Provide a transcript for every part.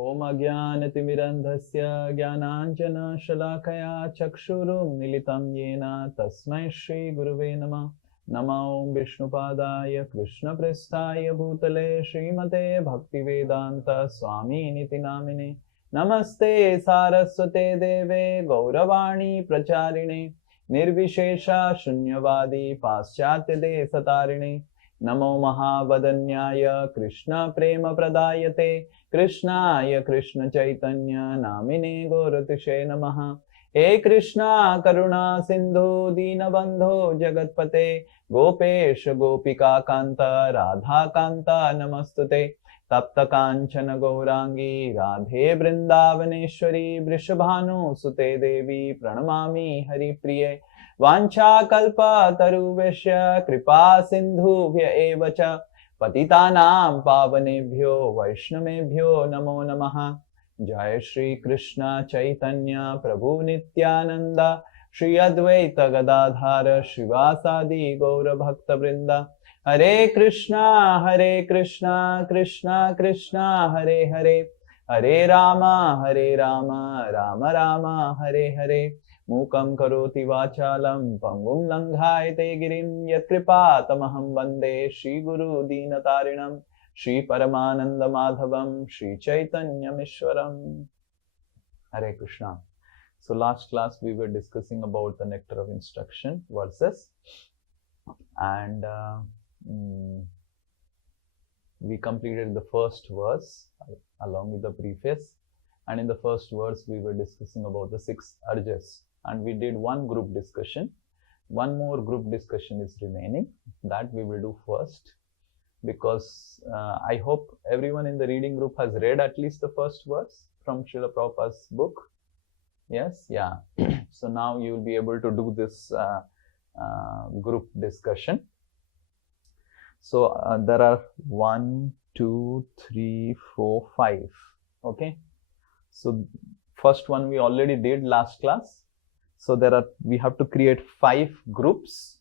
Om Ajnanatimirandhasya Jnananjana Shalakaya Chakshurum Militam Yena Tasmai Shri Gurave Namah. Nama Om Vishnupadaya Krishna Prestaya Bhutale Srimate Bhaktivedanta Swami Niti Namine. Namaste Saraswate Deve Gauravani Pracharine Nirvishesha Shunyavadi Paschatya Desatarine. Namo Mahavadanyaya Krishna Prema Pradayate Krishnaya Krishna Chaitanya Namine Gauratishe Namaha. He Krishna Karuna Sindhu Dinabandho Jagatpate Gopesh Gopika Kanta Radha Kanta Namastute. Tapta Kanchana Gaurangi Radhe Vrindavaneshwari Vrishabhanu Sute Devi Pranamami Hari Priye. Vancha kalpa taruveshya kripa sindhubhya eva cha patitanam pavanebhyo vaishnavebhyo namo namaha. Jai Shri Krishna Chaitanya Prabhu Nityananda Shri Advaita Gadadhara Shivasadi Gaura Bhakta Vrinda. Hare Krishna Krishna Krishna Hare Hare Hare Rama Rama Rama Hare Hare. Mukam karoti vachalam pangum langhayate girim yatkripa tamaham vande Shri Guru Dinatarinam Shri Paramananda Madhavam Shri Chaitanya Mishwaram. Hare Krishna. So last class we were discussing about the nectar of instruction verses, and we completed the first verse along with the preface, and in the first verse we were discussing about the 6 urges, and we did one group discussion. One more group discussion is remaining, that we will do first, because I hope everyone in the reading group has read at least the first verse from Srila Prabhupada's book. Yes, yeah. So now you will be able to do this group discussion. So there are 1, 2, 3, 4, 5. Okay. So first one we already did last class. So we have to create 5 groups.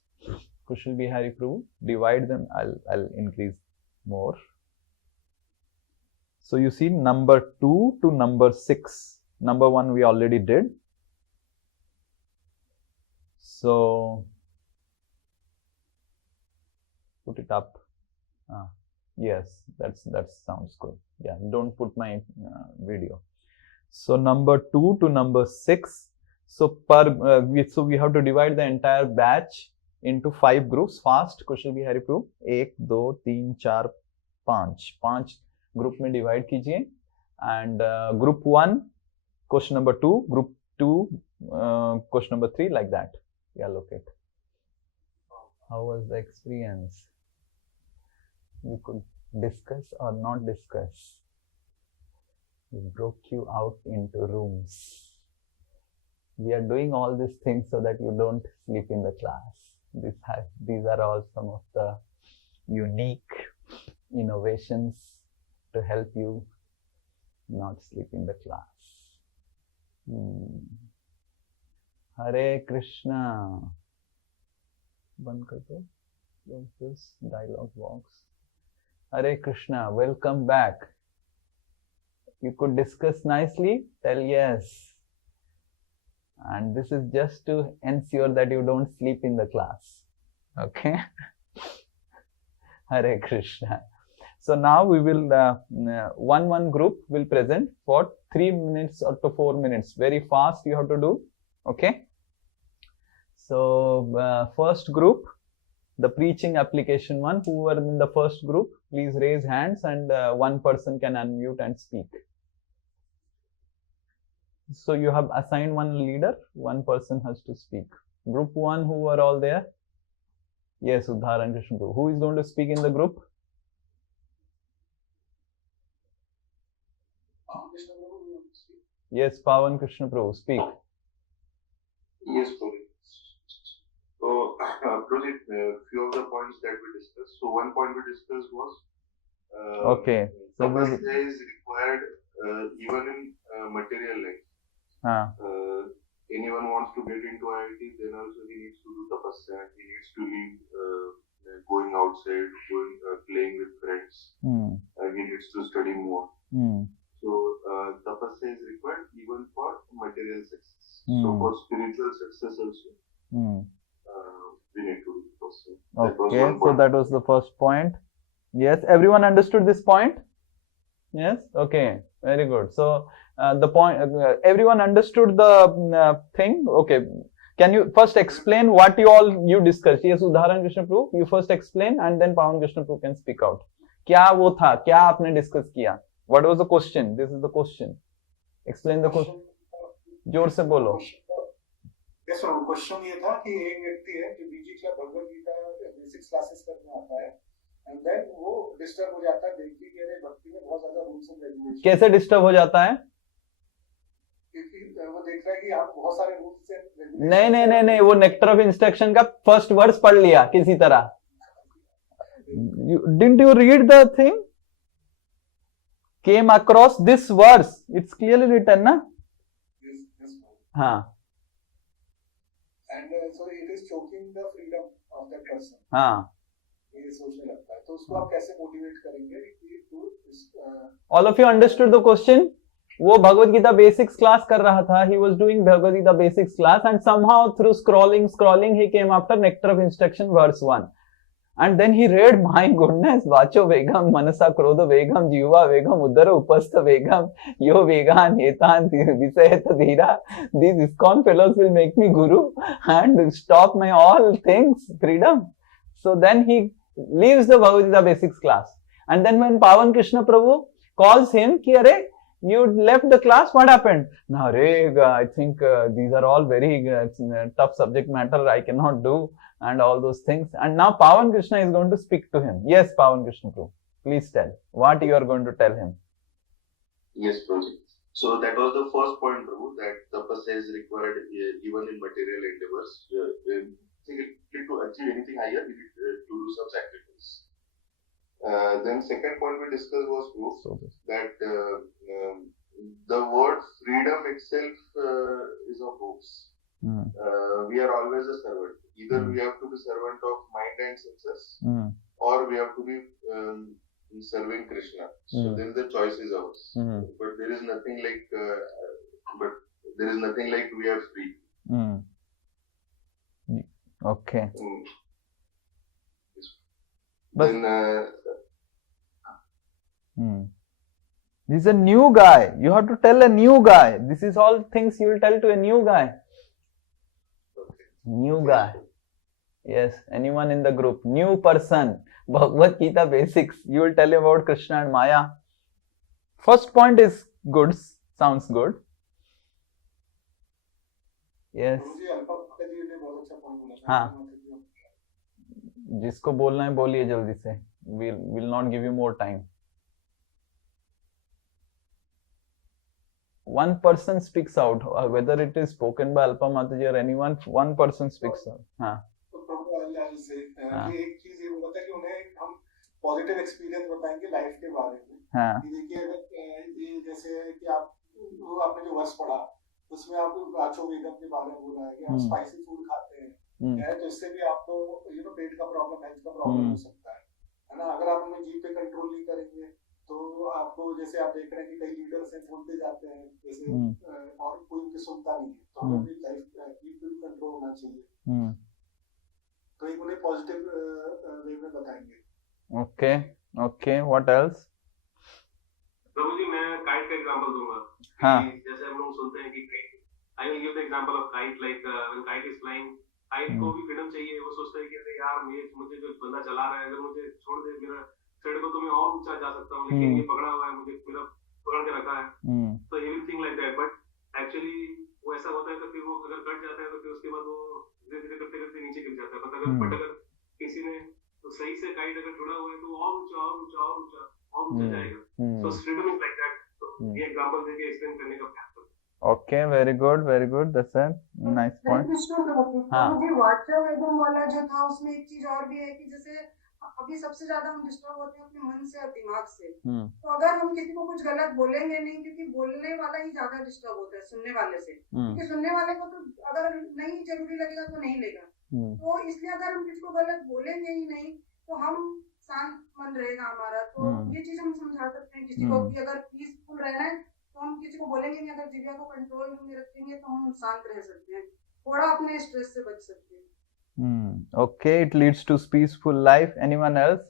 Kushal Bihari Prabhu, divide them. I'll increase more. So you see number 2 to number 6. Number 1 we already did. So put it up. Yes, that sounds good. Yeah, don't put my video. So number 2 to number 6. So we have to divide the entire batch into 5 groups. Fast, Kushal Bihari Prabhu. 1, 2, 3, 4, 5. 5 group में divide कीजिए. And group 1, question number 2. Group 2, question number 3, like that. Yeah, look it. How was the experience? You could discuss or not discuss. We broke you out into rooms. We are doing all these things so that you don't sleep in the class. These are all some of the unique innovations to help you not sleep in the class. Hare Krishna. Ban kar do. This dialogue box. Hare Krishna. Welcome back. You could discuss nicely. Tell yes. And this is just to ensure that you don't sleep in the class. Okay? Hare Krishna. So now we will, one group will present for 3 minutes or to 4 minutes. Very fast you have to do. Okay? So first group, the preaching application one, who were in the first group, please raise hands, and one person can unmute and speak. So you have assigned one leader, one person has to speak. Group 1, who are all there? Yes, Uddhar and Krishna Prabhu. Who is going to speak in the group? Yes, Pavan Krishna Prabhu, speak. Yes, Prabhu. So, Prabhu, few of the points that we discussed. So, one point we discussed was okay. So tapasya is required even in material life. Anyone wants to get into IIT, then also he needs to do tapasya. He needs to leave going outside, playing with friends. He needs to study more. So So for spiritual success also, we need to be positive. That was Okay, one so point. that was the first point. Yes, everyone understood this point? Yes, okay, very good. So the point, everyone understood the thing? Okay, can you first explain what you discussed? Yes, Udharan Krishna Prabhu, you first explain and then Pawan Krishna Prabhu can speak out. क्या वो था, क्या आपने discuss किया? What was the question? This is the question. Explain the question. जोर से बोलो. Question ये था कि एक व्यक्ति है जो बीजी क्लब भगवत गीता बेसिक्स क्लासेस करने आता है एंड देन वो डिस्टर्ब हो जाता है देखिए कि अरे भक्ति में बहुत ज्यादा रूल्स एंड रेगुलेशन. कैसे डिस्टर्ब हो जाता है? क्योंकि वो देख रहा है कि यहाँ बहुत सारे रूल्स एंड रेगुलेशन. नहीं, वो नेक्टर ऑफ इंस्ट्रक्शन का फर्स्ट वर्ड्स पढ़ लिया किसी तरह. Didn't you read the thing? Came across this verse. It's clearly written, na? Yes. हाँ. And so it is choking the freedom of that person. हाँ. ये सोचने लगता है. तो उसको आप कैसे मोटिवेट करेंगे कि तू All of you understood the question? वो भगवत गीता बेसिक्स क्लास कर रहा था. He was doing Bhagavad Gita basics class and somehow through scrolling he came after nectar of instruction verse 1. And then he read, my goodness, vacho vegam, manasa krodha vegam, jiva vegam, udara upastha vegam, yo vegan, etan, visayata dhira. These ISKCON fellows will make me guru and stop my all things, freedom. So then he leaves the Bhagavad Gita basics class. And then when Pawan Krishna Prabhu calls him, ki are, you left the class, what happened? Now, I think these are all very tough subject matter, I cannot do. And all those things. And now Pawan Krishna is going to speak to him. Yes, Pawan Krishna Prabhu, please tell what you are going to tell him. Yes, Prabhu. So that was the first point, Prabhu, that tapasya is required even in material endeavors. To achieve anything higher, we need to do some sacrifice. Then second point we discussed was proof that the word freedom itself is a hoax. We are always a servant. Either we have to be servant of mind and senses, or we have to be serving Krishna. So then the choice is ours. But there is nothing like we are free. Okay. But then this is a new guy. You have to tell a new guy. This is all things you will tell to a new guy. New guy. Yes, anyone in the group. New person. Bhagavad Gita basics. You will tell about Krishna and Maya. First point is good. Sounds good. Yes. हाँ. जिसको बोलना है बोलिए जल्दी से. We'll not give you more time. One person speaks out, whether it is spoken by Alpa Mataji or anyone, one person speaks out. हाँ. एक चीज ये बोला था कि उन्हें हम पॉजिटिव एक्सपीरियंस बताएंगे लाइफ के बारे में. हाँ. देखिए ये जैसे कि आपने जो वर्स पढ़ा उसमें आप वाचो वेदम के बारे में बोला है कि आप स्पाइसी फूड खाते हैं, तो इससे भी आपको पेट का प्रॉब्लम, हेल्थ का प्रॉब्लम हो सकता है ना. अगर आप अपने जीभ पे कंट्रोल नहीं करेंगे तो आपको, जैसे आप देख रहे हैं कि कई लीडर्स हैं बोलते जाते हैं जैसे और कोई उनकी सुनता नहीं है, तो हमें भी लाइफ जीभ पे कंट्रोल होना चाहिए. तो एक उन्हें पॉजिटिव वे में बताएंगे. Okay what else? प्रभु जी मैं काइट का एग्जांपल दूंगा. हाँ. जैसे हम लोग सुनते हैं कि I will give the example of kite, like when kite is flying, kite को भी फ्रीडम चाहिए. वो सोचता है कि अरे यार मुझे जो बंदा चला रहा है अगर मुझे छोड़ दे, मेरा थ्रेड को तो मैं और ऊंचा जा सकता हूँ, लेकिन ये पकड़ा हुआ है, मुझे मेरा पकड़ के रखा है. तो ये will think like that, but actually वो ऐसा होता है तो फिर वो अगर कट जाता है तो फिर उसके बाद वो धीरे धीरे करते करते नीचे गिर जाता है. बट अगर किसी ने तो सही से काइट अगर जुड़ा हुआ है तो और ऊंचा जाएगा. So freedom is like that. तो ये एग्जांपल देके एक्सप्लेन करने का प्रयास करो. Okay, very good. That's a nice point. हाँ. मुझे वाचा वेदम वाला जो था उसमें एक चीज और भी है कि जैसे अभी सबसे ज्यादा हम डिस्टर्ब होते हैं अपने मन से और दिमाग से. तो अगर हम किसी को कुछ गलत बोलेंगे नहीं, क्योंकि बोलने वाला ही ज्यादा डिस्टर्ब होता है सुनने वाले से, क्योंकि सुनने वाले को तो अगर नहीं जरूरी लगेगा तो नहीं लेगा. तो इसलिए अगर हम किसी को गलत बोलेंगे ही नहीं तो हम शांत मन रहेगा हमारा. तो ये चीज हम समझा सकते हैं किसी को कि अगर पीसफुल रहना है तो तो हम किसी को बोलेंगे नहीं, अगर जिह्वा को कंट्रोल में रखेंगे तो हम शांत रह सकते हैं, थोड़ा अपने स्ट्रेस से बच सकते हैं. Okay, it leads to peaceful life. Anyone else?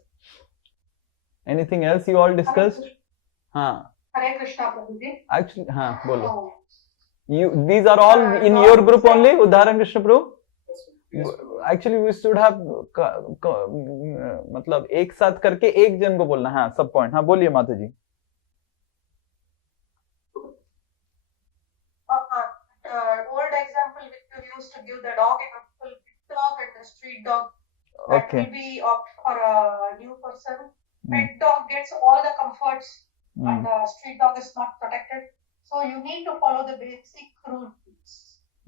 Anything else you all discussed? हाँ. हरे कृष्णा प्रभु जी. Actually, हाँ, बोलो. These are all in your group only, Udharan Krishna Prabhu? Actually, we should have मतलब एक साथ करके एक जन को बोलना. हाँ, सब पॉइंट. हाँ, बोलिए माता जी. Old example which we used to give, the dog example, dog and the street dog. That Okay. will be opt for a new person. Pet dog gets all the comforts, and the street dog is not protected. So you need to follow the basic rules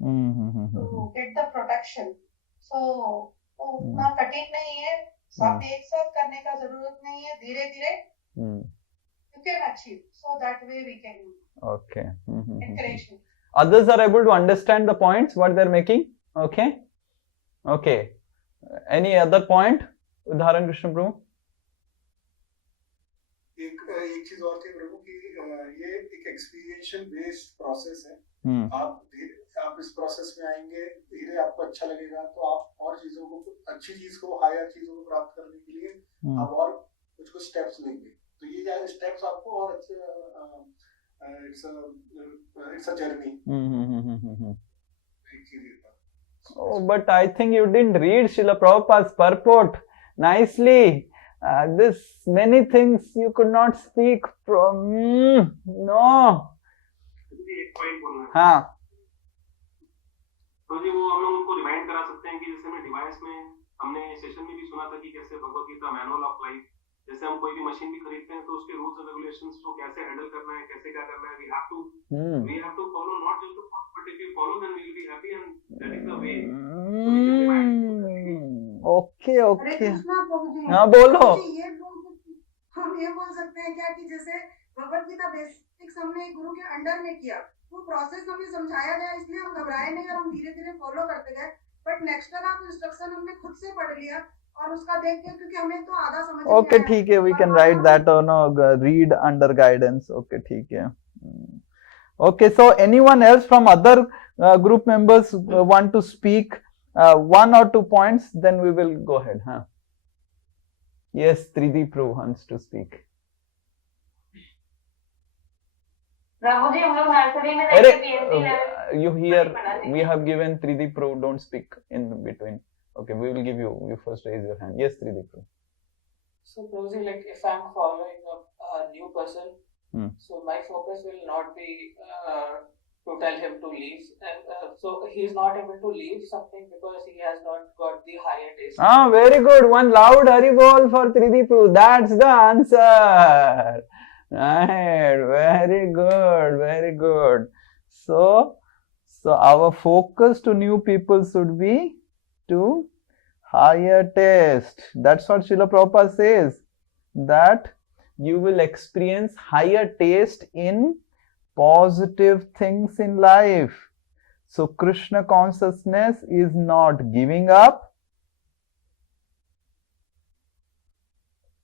to get the protection. So उतना कठिन नहीं है, सब एक साथ करने का जरूरत नहीं है, धीरे धीरे you can achieve. So that way we can Okay. encourage you. Others are able to understand the points what they're making. Okay. Okay. Any other point? Udharan Krishna Prabhu. एक चीज और थी प्रभु कि ये एक एक्सपीरियंशियल बेस्ड प्रोसेस है. आप इस प्रोसेस में आएंगे, धीरे आपको अच्छा लगेगा, तो आप और चीजों को, अच्छी चीज को, हायर चीजों को प्राप्त करने के लिए आप और कुछ स्टेप्स लेंगे. तो ये स्टेप्स आपको और अच्छे, it's a journey. Oh, but I think you didn't read Srila Prabhupada's purport nicely. This many things you could not speak from. No. एक पॉइंट बोलना है. हाँ. तो जी वो हम लोग उनको रिमाइंड करा सकते हैं कि जैसे हमने डिवाइस में, हमने सेशन में भी सुना था कि कैसे Bhagavad Gita manual of life, जैसे हम कोई भी मशीन भी खरीदते हैं तो उसके रूल्स एंड रेगुलेशंस को कैसे हैंडल करना है, कैसे क्या करना है, we have to follow, not just to follow, but if we follow then we will be happy and that is the way. Okay Hare okay. Krishna प्रभु जी. हाँ, बोलो. हम ये बोल सकते हैं क्या कि जैसे भगवत गीता बेसिक्स हमने एक गुरु के अंडर में किया, वो प्रोसेस हमें समझाया गया, इसलिए हम घबराए नहीं और हम धीरे धीरे फॉलो करते गए. बट नेक्स्टर आप इंस्ट्रक्शन हमने खुद से पढ़ लिया और उसका देख के, क्योंकि हमें तो आधा समझ में Okay, आया. ठीक है. We can write that on read under guidance. Okay, ठीक है. Okay, so anyone else from other group members want to speak 1 or 2 points, then we will go ahead. Huh? Yes, Tridi Prabhu wants to speak. प्रभु जी हम लोग nursery में अरे, PhD level you hear, we have given Tridi Prabhu, don't speak in between. Okay, we will give you first raise your hand. Yes, Tridi Prabhu. So, Prabhuji, like if I'm following a new person, so my focus will not be to tell him to leave, and so he's not able to leave something because he has not got the higher taste. Ah, very good. One loud Hari Bol for Tridi Prabhu. That's the answer. Right. Very good. Very good. So our focus to new people should be to higher taste. That's what Srila Prabhupada says, that you will experience higher taste in positive things in life. So Krishna consciousness is not giving up.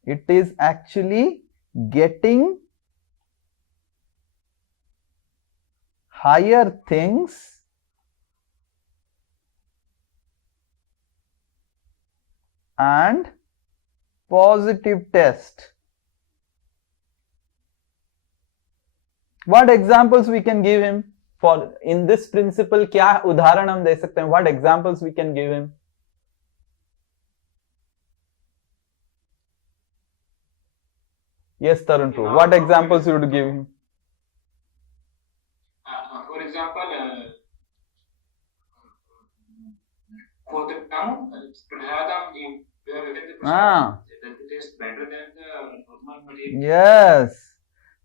It is actually getting higher things and positive test. What examples we can give him for in this principle? क्या उदाहरण हम दे सकते हैं? What examples we can give him? Yes, Tarun Prabhu. What examples you would give him? For example, for the tongue, prasadam, where we get the prasadam, that tastes better than the normal material. Yes.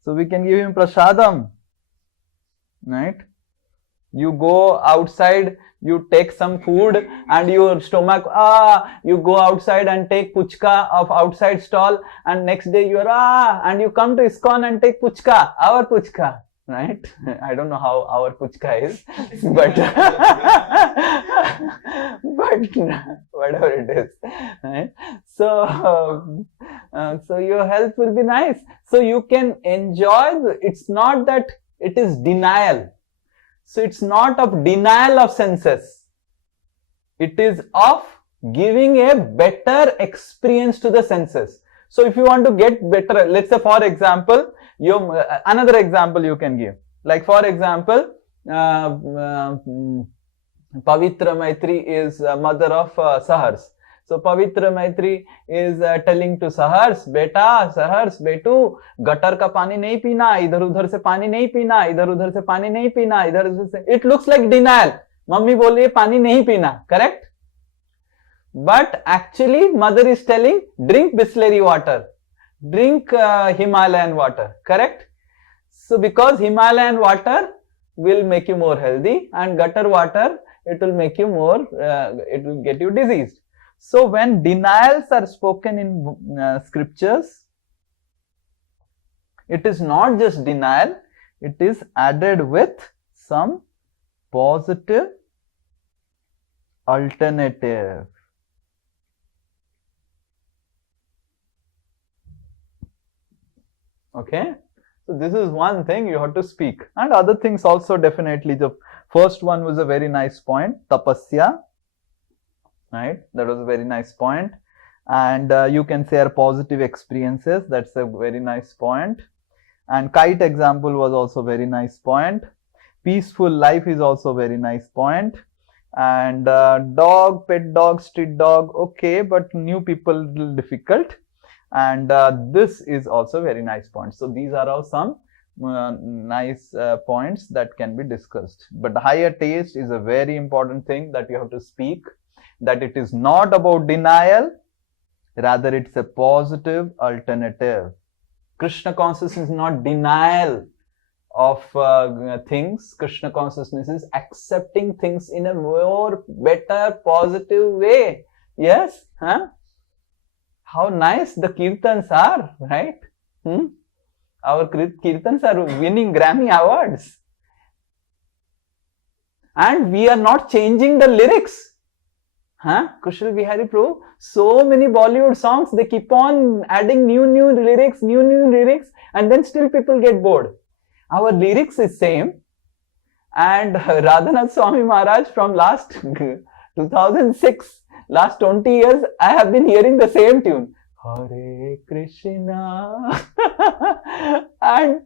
So we can give him prasadam. Right? You go outside, you take some food and your stomach, you go outside and take puchka of outside stall, and next day you are, and you come to ISKCON and take puchka, our puchka. Right? I don't know how our puchka is, but whatever it is. Right? So your health will be nice. So you can enjoy. It's not that It is denial. So it's not of denial of senses. It is of giving a better experience to the senses. So if you want to get better, let's say for example, another example you can give. Like for example, Pavitra Maitri is mother of Sahars. So Pavitra Maitri is telling to Sahars, beta, Sahars, betu, gutter ka pani nahi peena, idhar udhar se pani nahi peena, idhar udhar se pani nahi peena, idhar udhar se. It looks like denial. Mummy bol rahi hai pani nahi peena, correct? But actually mother is telling, drink Bisleri water, drink Himalayan water, correct? So because Himalayan water will make you more healthy and gutter water, it will make you more, it will get you diseased. So when denials are spoken in scriptures, it is not just denial, it is added with some positive alternative. Okay, so this is one thing you have to speak, and other things also definitely. The first one was a very nice point, tapasya, right? That was a very nice point. And you can share positive experiences. That's a very nice point. And kite example was also very nice point. Peaceful life is also very nice point. And dog, pet dog, street dog, okay, but new people little difficult. And this is also very nice point. So these are all some nice points that can be discussed. But higher taste is a very important thing that you have to speak, that it is not about denial, rather it's a positive alternative. Krishna consciousness is not denial of things. Krishna consciousness is accepting things in a more better, positive way. Yes? Huh? How nice the kirtans are, right? Our kirtans are winning Grammy awards. And we are not changing the lyrics. Kushal Bihari Prabhu, so many Bollywood songs, they keep on adding new lyrics, and then still people get bored. Our lyrics is same. And Radhanath Swami Maharaj from last 2006, last 20 years, I have been hearing the same tune. Hare Krishna. And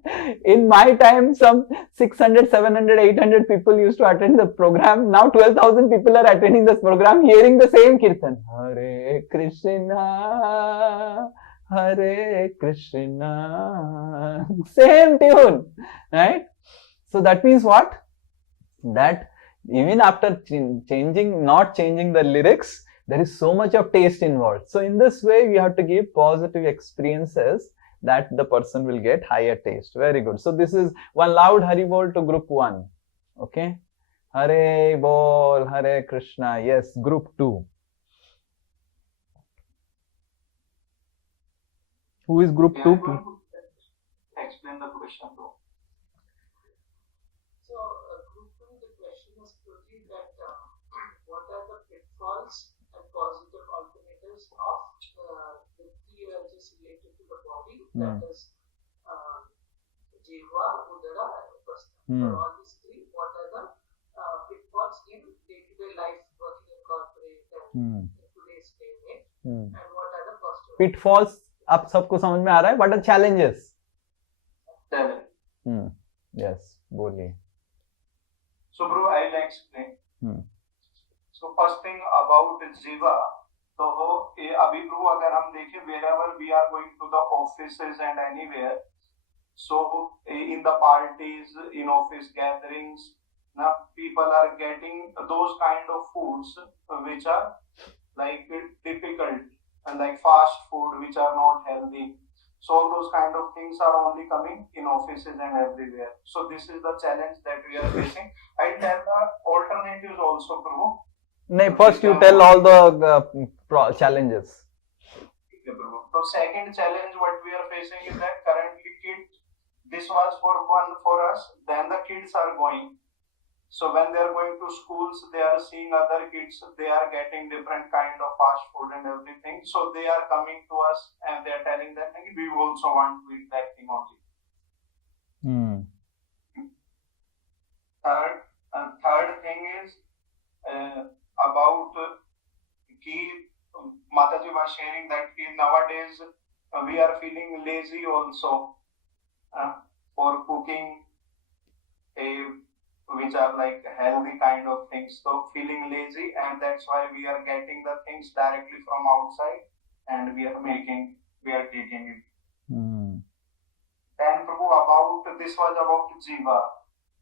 in my time, some 600, 700, 800 people used to attend the program. Now 12,000 people are attending this program, hearing the same kirtan. Hare Krishna, Hare Krishna. Same tune, right? So that means what? That even after not changing the lyrics, there is so much of taste involved. So in this way, we have to give positive experiences that the person will get higher taste. Very good. So this is one loud Hari Bol to group 1. Okay. Hare Bol, Hare Krishna. Yes, group 2. Who is group 2? Explain the question though. So, group 2, the question was totally that what are the pitfalls and positive alternatives of the 3 urges related to the body, that is Jiva, Udara, and Upastha. For all these 3, what are the pitfalls in day-to-day life, working in corporate and in today's day and age, and what are the positive pitfalls? आप सबको समझ में आ रहा है? What are challenges? Yes, बोलिए. So bro, I'll explain. So first thing about Jiva, तो अभी bro अगर हम देखें wherever we are going to the offices and anywhere, so in the parties, in office gatherings, now people are getting those kind of foods which are like difficult and like fast food which are not healthy. So all those kind of things are only coming in offices and everywhere. So this is the challenge that we are facing. I tell the alternatives also, Prabhu. No, first you tell all the challenges. So second challenge what we are facing is that currently this was for us, then the kids are going. So when they are going to schools, they are seeing other kids, they are getting different kind of fast food and everything. So they are coming to us and they are telling that we also want to eat that thing only. Mataji was sharing that nowadays we are feeling lazy also for cooking which are like healthy kind of things. So feeling lazy, and that's why we are getting the things directly from outside and we are taking it. Then Prabhu, about this was about Jiva.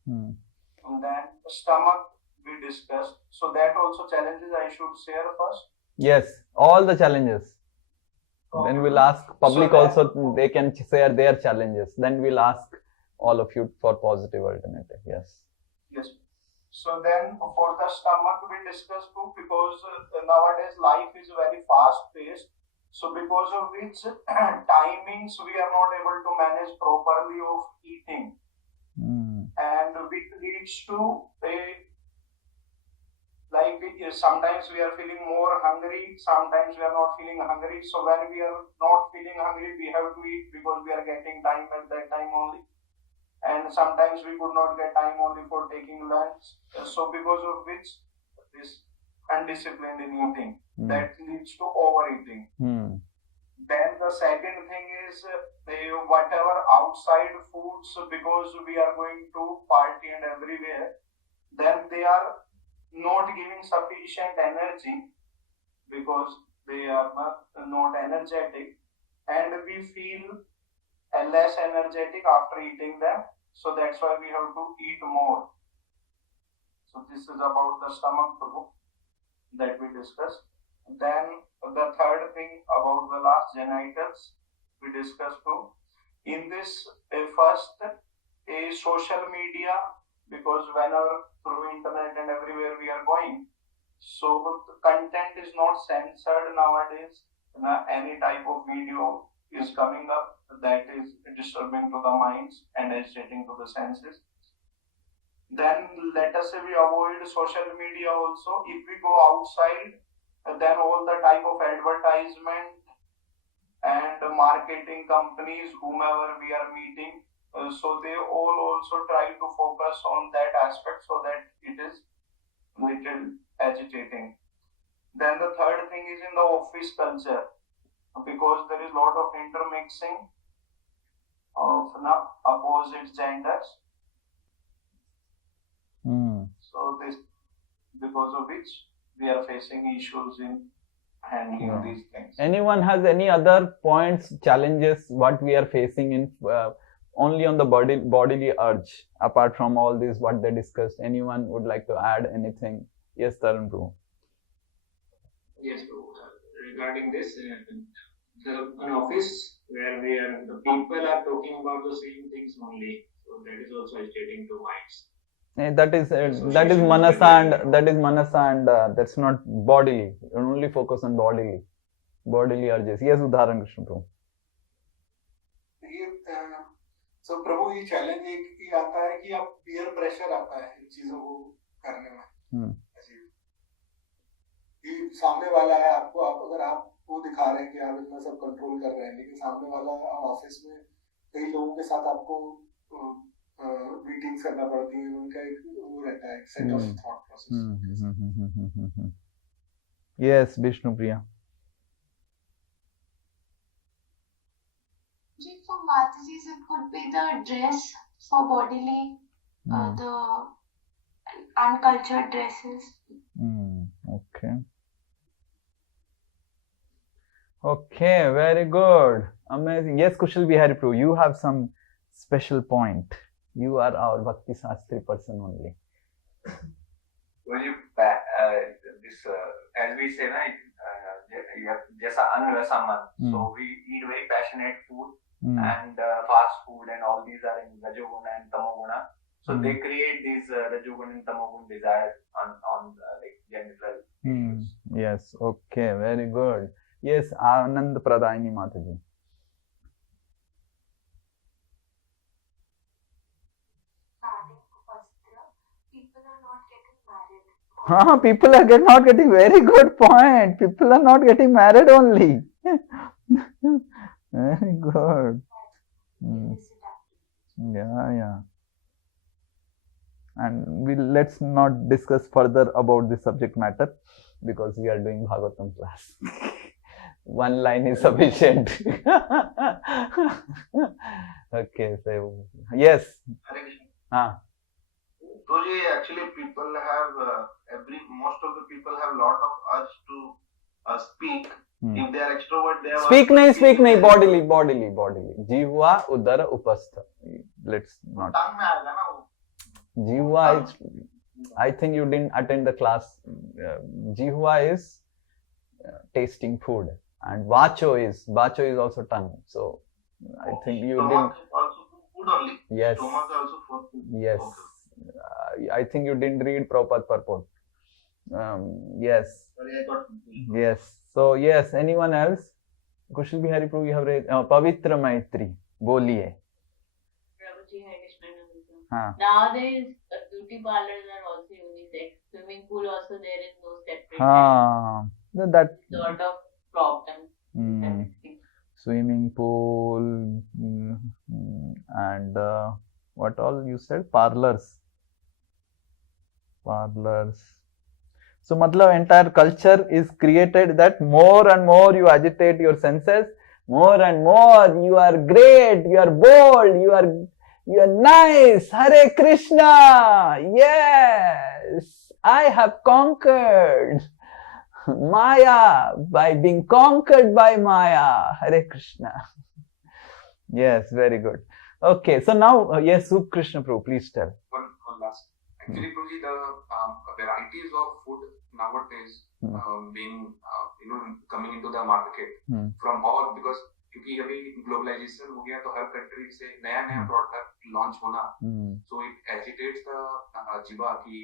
And then stomach we discussed. So that also challenges I should share first. Yes, all the challenges. Then we'll ask public So also, they can share their challenges. Then we'll ask all of you for positive alternative. Yes. Yes. So then for the stomach we discussed too, because nowadays life is very fast paced. So because of which timings we are not able to manage properly of eating. And which leads to sometimes we are feeling more hungry, sometimes we are not feeling hungry. So when we are not feeling hungry, we have to eat because we are getting time at that time only. And sometimes we could not get time only for taking lunch. So because of which this undisciplined in eating, that leads to overeating. Then the second thing is whatever outside foods, because we are going to party and everywhere, then they are not giving sufficient energy because they are not energetic, and we feel less energetic after eating them. So that's why we have to eat more. So this is about the stomach that we discussed. Then the third thing about the last genitals we discussed too. In this first social media, because whenever through internet and everywhere we are going, so the content is not censored nowadays. Any type of video is coming up that is disturbing to the minds and agitating to the senses. Then let us say we avoid social media also. If we go outside, then all the type of advertisement and marketing companies, whomever we are meeting, so they all also try to focus on that aspect so that it is little agitating. Then the third thing is in the office culture, because there is a lot of intermixing of opposite genders. So this, because of which we are facing issues in handling these things. Anyone has any other points, challenges, what we are facing in only on the bodily urge, apart from all this what they discussed? Anyone would like to add anything? Yes, Tarun Bro. Yes, bro. Regarding this, an office where the people are talking about the same things only, so that is also agitating to minds. That is manasa and that's not bodily. You only focus on bodily urges. Yes, Udharan Krishna Prabhu. So प्रभु ये challenge एक ये आता है कि आप peer pressure आता है इन चीजों को करने में। कि सामने वाला है आपको, आप अगर आप वो दिखा रहे हैं कि आप इतना सब कंट्रोल कर रहे हैं, लेकिन सामने वाला ऑफिस में कई लोगों के साथ आपको मीटिंग्स करना पड़ती है, उनका एक वो रहता है set of thought process. Yes, Vishnu Priya. For Mataji's, it could be the dress for bodily, the uncultured dresses. Okay. Okay, very good. Amazing. Yes, Kushal Bihari Prabhu, you have some special point. You are our Bhakti Sastri person only. Well, this, as we say, right, just so we eat very passionate food and fast food, and all these are in Rajoguna and Tamoguna. So they create these Rajoguna and Tamoguna desire on like genital issues. Yes, okay, very good. Yes, Anand Pradayani Mataji. People are not getting very good point. People are not getting married only. Very good. Yeah. And let's not discuss further about this subject matter because we are doing Bhagavatam class. one line is sufficient. Okay, so yes. Guruji, actually people have most of the people have lot of urge to speak. If they are extrovert, they have Speak nahi, bodily. Jihva udara upastha. Let's not. tongue में आएगा ना वो. Jihva is, I think you didn't attend the class. Jihva is tasting food, and vacho is also tongue. So I think you didn't. Also food only. Yes. Stomach also for food. Yes. Okay. I think you didn't read Prabhupada purport. Yes. Sorry, I got confused. Yes. So yes. Anyone else? Kushal Bihari Prabhu, you have read Pavitra Maitri. Boliye. Nowadays, beauty parlors are also unisex. Swimming pool also there is no separate. That sort of problem. Swimming pool and what all you said? Parlors. So, matlab entire culture is created that more and more you agitate your senses, more and more you are great, you are bold, you are nice. Hare Krishna. Yes, I have conquered Maya by being conquered by Maya. Hare Krishna. Yes, very good. Okay, so now, yes, Sup Krishna Prabhu, please tell. One last. Actually, Prabhuji, the varieties of food nowadays being, coming into the market from all, because क्योंकि अभी globalisation हो गया तो हर country से नया product launch होना, so it agitates the jiva कि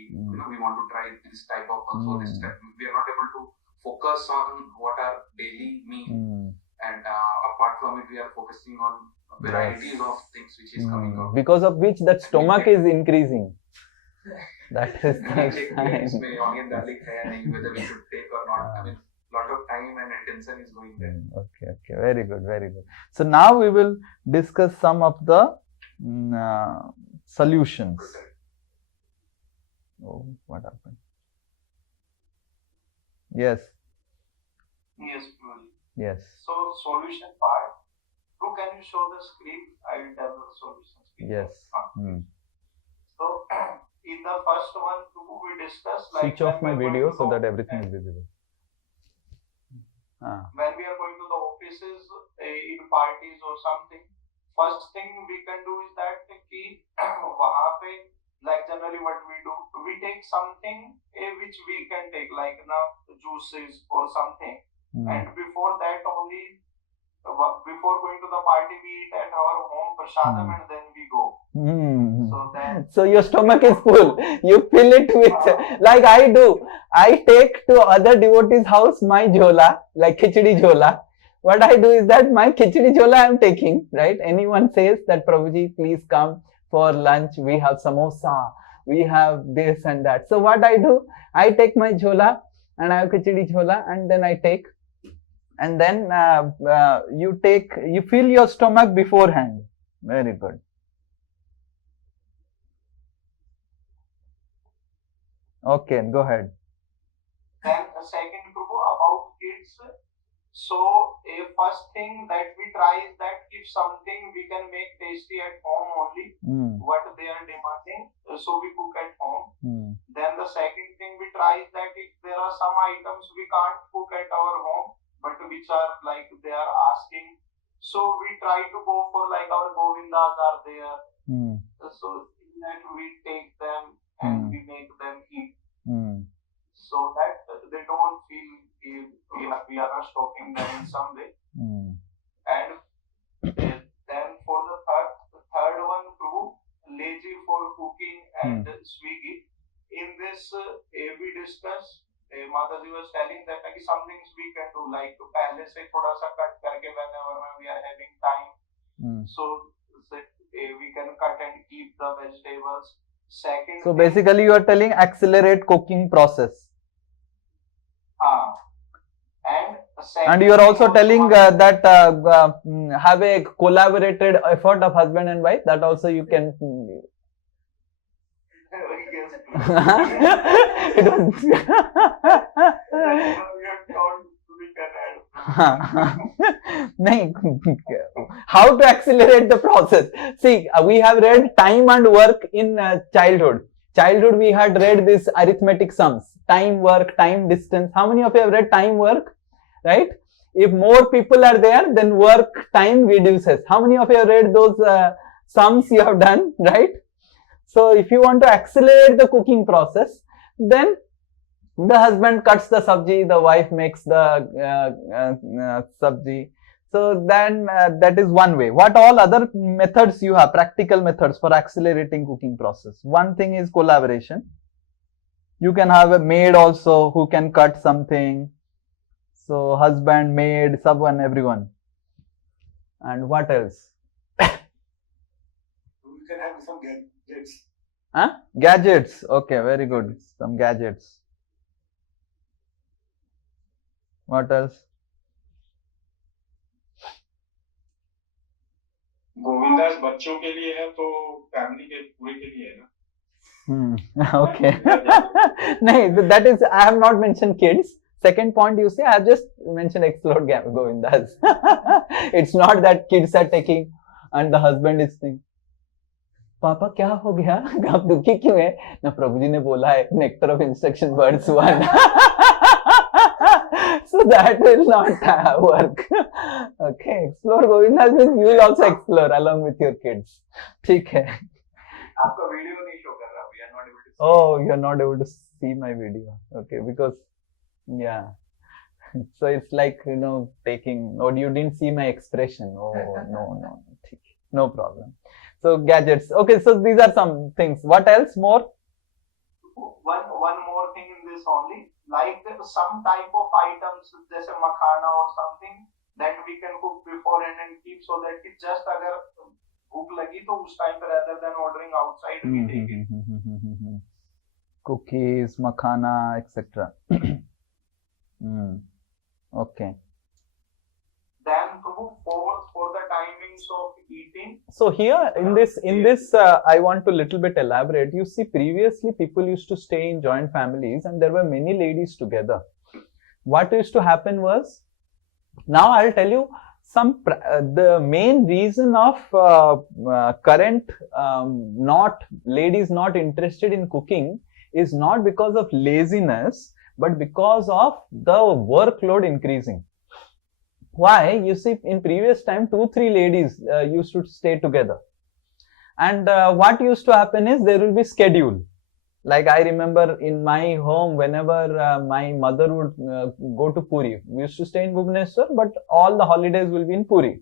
we want to try this type of also this type. We are not able to focus on what our daily meal, and apart from it we are focusing on varieties of things which is coming out, because of which that stomach is increasing. That is the sign. Onion garlic hai nahi, whether we should take or not. I mean, lot of time and attention is going there. Okay, very good. So now we will discuss some of the solutions. Oh, what happened? Yes. Yes. So solution part. Who can you show the screen? I will tell the solutions. Yes. So in the first one, we discussed like switch off my video so that everything is visible. When we are going to the offices, in parties or something, first thing we can do is that कि वहाँ पे, like generally what we do, we take something which we can take, like juices or something, and before that only, before going to the party, we eat at our home prasadam and then we go. So your stomach is full. You fill it with, like I do. I take to other devotees' house my jhola, like khichdi jhola. What I do is that my khichdi jhola I am taking, right? Anyone says that Prabhuji, please come for lunch. We have samosa. We have this and that. So what I do, I take my jhola and I have khichdi jhola, and then I take. And then you fill your stomach beforehand. Very good. Okay, go ahead. Then the second group about kids. So a first thing that we try is that if something we can make tasty at home only, what they are demanding, so we cook at home. Then the second thing we try is that if there are some items we can't cook at our home, but which are like they are asking, so we try to go for like our Govindas are there. So that we take them and we make them eat, so that they don't feel we are stopping them in some way. And then for the third one, Prabhu, lazy for cooking and Swiggy. In this, we discuss. Mataji was telling that like some things we can do, like पहले से थोड़ा सा cut करके whenever we are having time, so we can cut and keep the vegetables. Second, so basically you are telling accelerate cooking process. And you are also telling that have a collaborated effort of husband and wife. That also you can. It was we can add. How to accelerate the process? See, we have read time and work in childhood. Childhood, we had read this arithmetic sums. Time, work, time, distance. How many of you have read time, work? Right? If more people are there, then work time reduces. How many of you have read those sums you have done? Right? So, if you want to accelerate the cooking process, then the husband cuts the sabji, the wife makes the sabji. So then that is one way. What all other methods you have, practical methods for accelerating cooking process? One thing is collaboration. You can have a maid also who can cut something. So husband, maid, someone, everyone. And what else? We can have some gadgets. Huh? Gadgets. Okay, very good. Some gadgets. What else? Govindas बच्चों के लिए है तो family के पूरे के लिए है ना. Okay. No, that is, I have not mentioned kids. Second point you say, I have just mentioned explore Govindas. It's not that kids are taking and the husband is saying, पापा क्या हो गया, आप दुखी क्यों है ना, प्रभु जी ने बोला है nectar of instruction words 1. So that will not work. Okay, explore Govindas means you will also explore along with your kids. ठीक है. आपका वीडियो नहीं शो कर रहा, we are not able to see. Oh, you are not able to see my video. Okay, because yeah. So it's like, you know, taking, or you didn't see my expression. Oh, no. No problem. So gadgets. Okay, so these are some things. What else more? One more thing in this only, like some type of items, जैसे मखाना or something that we can cook beforehand and keep so that it just अगर भूख लगी तो उस time पे rather than ordering outside we take it. Cookies, makhana, etc. Okay. Then for the timings of eating. So here in this I want to little bit elaborate. You see, previously people used to stay in joint families and there were many ladies together. What used to happen was, now I'll tell you some the main reason of current ladies not interested in cooking is not because of laziness, but because of the workload increasing. Why? You see, in previous time, 2-3 ladies used to stay together. And what used to happen is there will be schedule. Like I remember in my home, whenever my mother would go to Puri, we used to stay in Bhubaneswar, but all the holidays will be in Puri.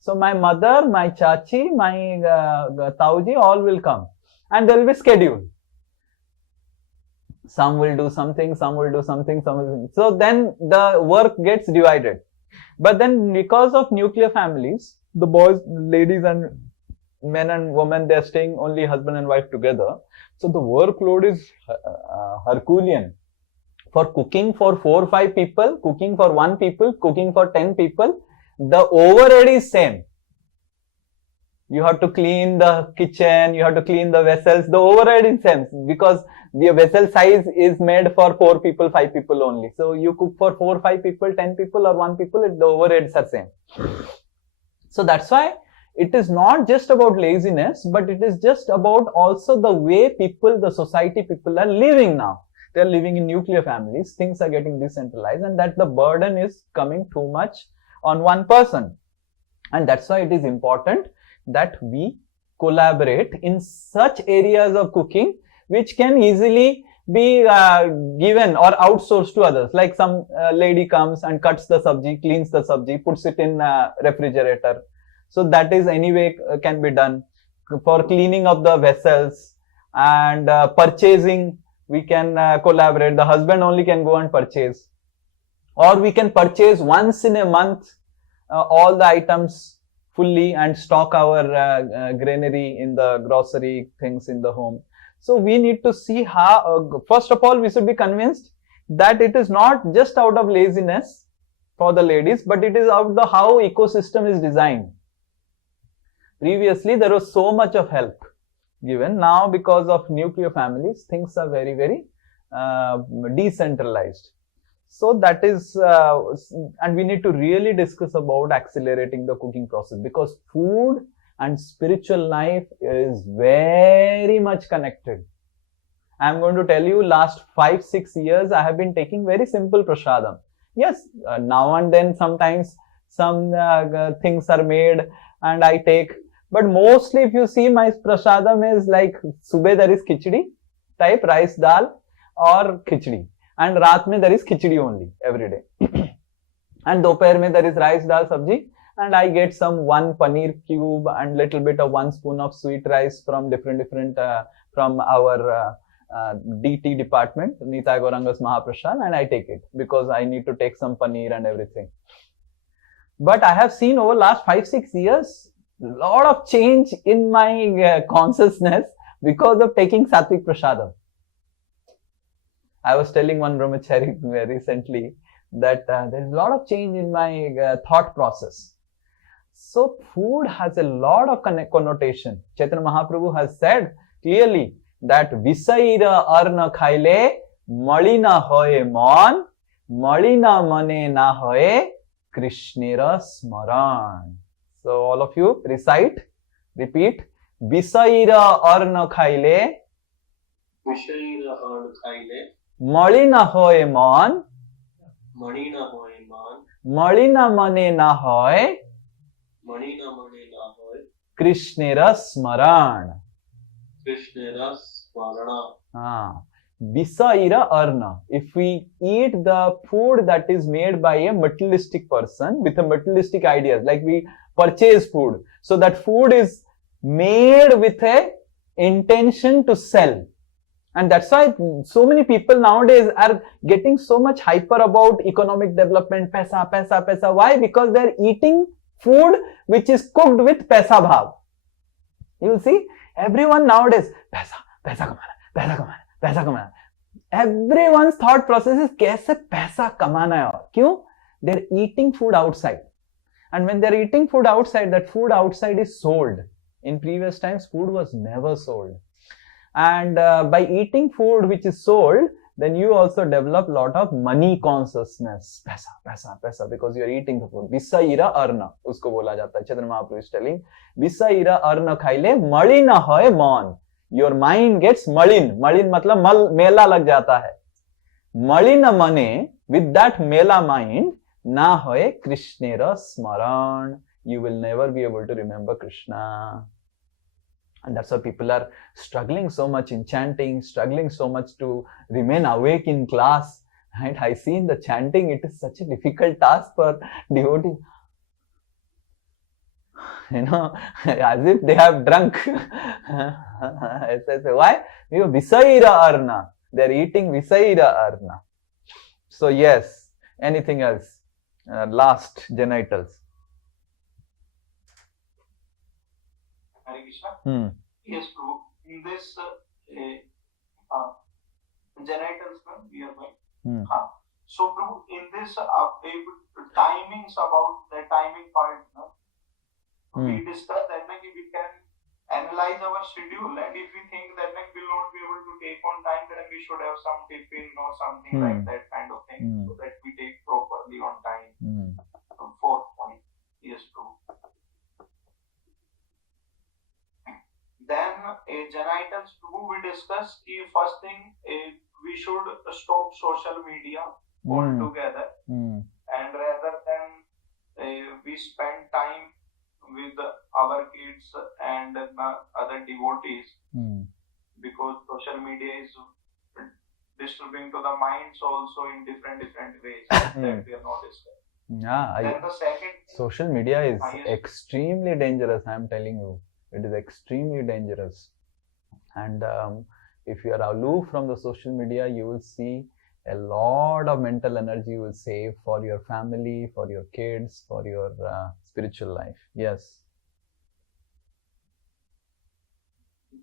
So my mother, my chachi, my tauji, all will come. And there will be schedule. Some will do something, some will do something, some will do. So then the work gets divided. But then because of nuclear families, the boys, ladies and men and women, they are staying only husband and wife together. So the workload is Herculean. For cooking for 4 or 5 people, cooking for 1 people, cooking for 10 people, the overhead is same. You have to clean the kitchen, you have to clean the vessels, the overhead is same because the vessel size is made for 4 people, 5 people only. So you cook for 4 or 5 people, 10 people or 1 people, the overheads are same. So that's why it is not just about laziness, but it is just about also the way people, the society people are living now. They are living in nuclear families, things are getting decentralized, and that the burden is coming too much on one person. And that's why it is important that we collaborate in such areas of cooking which can easily be given or outsourced to others. Like some lady comes and cuts the sabji, cleans the sabji, puts it in refrigerator. So that is anyway can be done. For cleaning of the vessels and purchasing, we can collaborate. The husband only can go and purchase. Or we can purchase once in a month all the items fully and stock our granary in the grocery things in the home. So we need to see how, first of all, we should be convinced that it is not just out of laziness for the ladies, but it is out of the how ecosystem is designed. Previously, there was so much of help given. Now, because of nuclear families, things are very, very decentralized. So that is, and we need to really discuss about accelerating the cooking process, because food and spiritual life is very much connected. I am going to tell you, last 5-6 years I have been taking very simple prasadam. Yes, now and then sometimes some things are made and I take, but mostly if you see, my prasadam is like, subah there is khichdi type, rice dal or khichdi, and raat mein there is khichdi only every day. And dopair mein there is rice dal sabji, and I get some 1 paneer cube and little bit of 1 spoon of sweet rice from different from our DT department, Nitai Gauranga's Mahaprasad, and I take it because I need to take some paneer and everything. But I have seen over last 5-6 years lot of change in my consciousness because of taking Sattvic Prasadam. I was telling one brahmachari recently that there is a lot of change in my thought process. So food has a lot of connotation. Chaitanya Mahaprabhu has said clearly that Visaira arna khaile malina hoye mon, malina mane na hoye Krishnera smaran. So all of you recite, repeat. Visaira arna khaile, Vishaira arna khaile, malina hoye mon, malina hoye man, malina mane na hoye malina mane na hoye Krishnera smaran. Krishnera smarana. Visaira arna. If we eat the food that is made by a materialistic person with a materialistic ideas, like we purchase food, so that food is made with a intention to sell. And that's why so many people nowadays are getting so much hyper about economic development, paisa, paisa, paisa. Why? Because they're eating food which is cooked with paisa bhav. You will see, everyone nowadays, paisa, paisa kamana, paisa kamana, paisa kamana. Everyone's thought process is kaise paisa kamana hai aur. Kyun? They're eating food outside. And when they're eating food outside, that food outside is sold. In previous times, food was never sold. And by eating food which is sold, then you also develop lot of money consciousness. Paisa, paisa, paisa, because you are eating the food. Visaira arna, usko bola jata hai. Chaitanya Mahaprabhu is telling, Visaira arna khaile malina hoye mon. Your mind gets malin. Malin matlab mela lag jata hai. Malina mane, with that mela mind, na hoye Krishnera smaran. You will never be able to remember Krishna. And that's why people are struggling so much in chanting, struggling so much to remain awake in class. Right? I see in the chanting, it is such a difficult task for devotees. You know, as if they have drunk. Why? Visaira arna. They are eating Visaira arna. So yes, anything else? Last, genitals. Hare Krishna. Yes, Prabhu. In this genitals, we are going. So, Prabhu, in this timings about the timing part, we discussed that we can analyze our schedule, and if we think that we will not be able to take on time, then we should have some tiffin or something like that kind of thing, so that we take properly on time. Fourth point. Yes, Prabhu. Then genitals, we discussed first thing, we should stop social media altogether, and rather than we spend time with our kids and other devotees, because social media is disturbing to the minds also in different ways that we are not discussing. Then the second, social media is extremely dangerous. I am telling you. It is extremely dangerous. And if you are aloof from the social media, you will see a lot of mental energy you will save for your family, for your kids, for your spiritual life. Yes.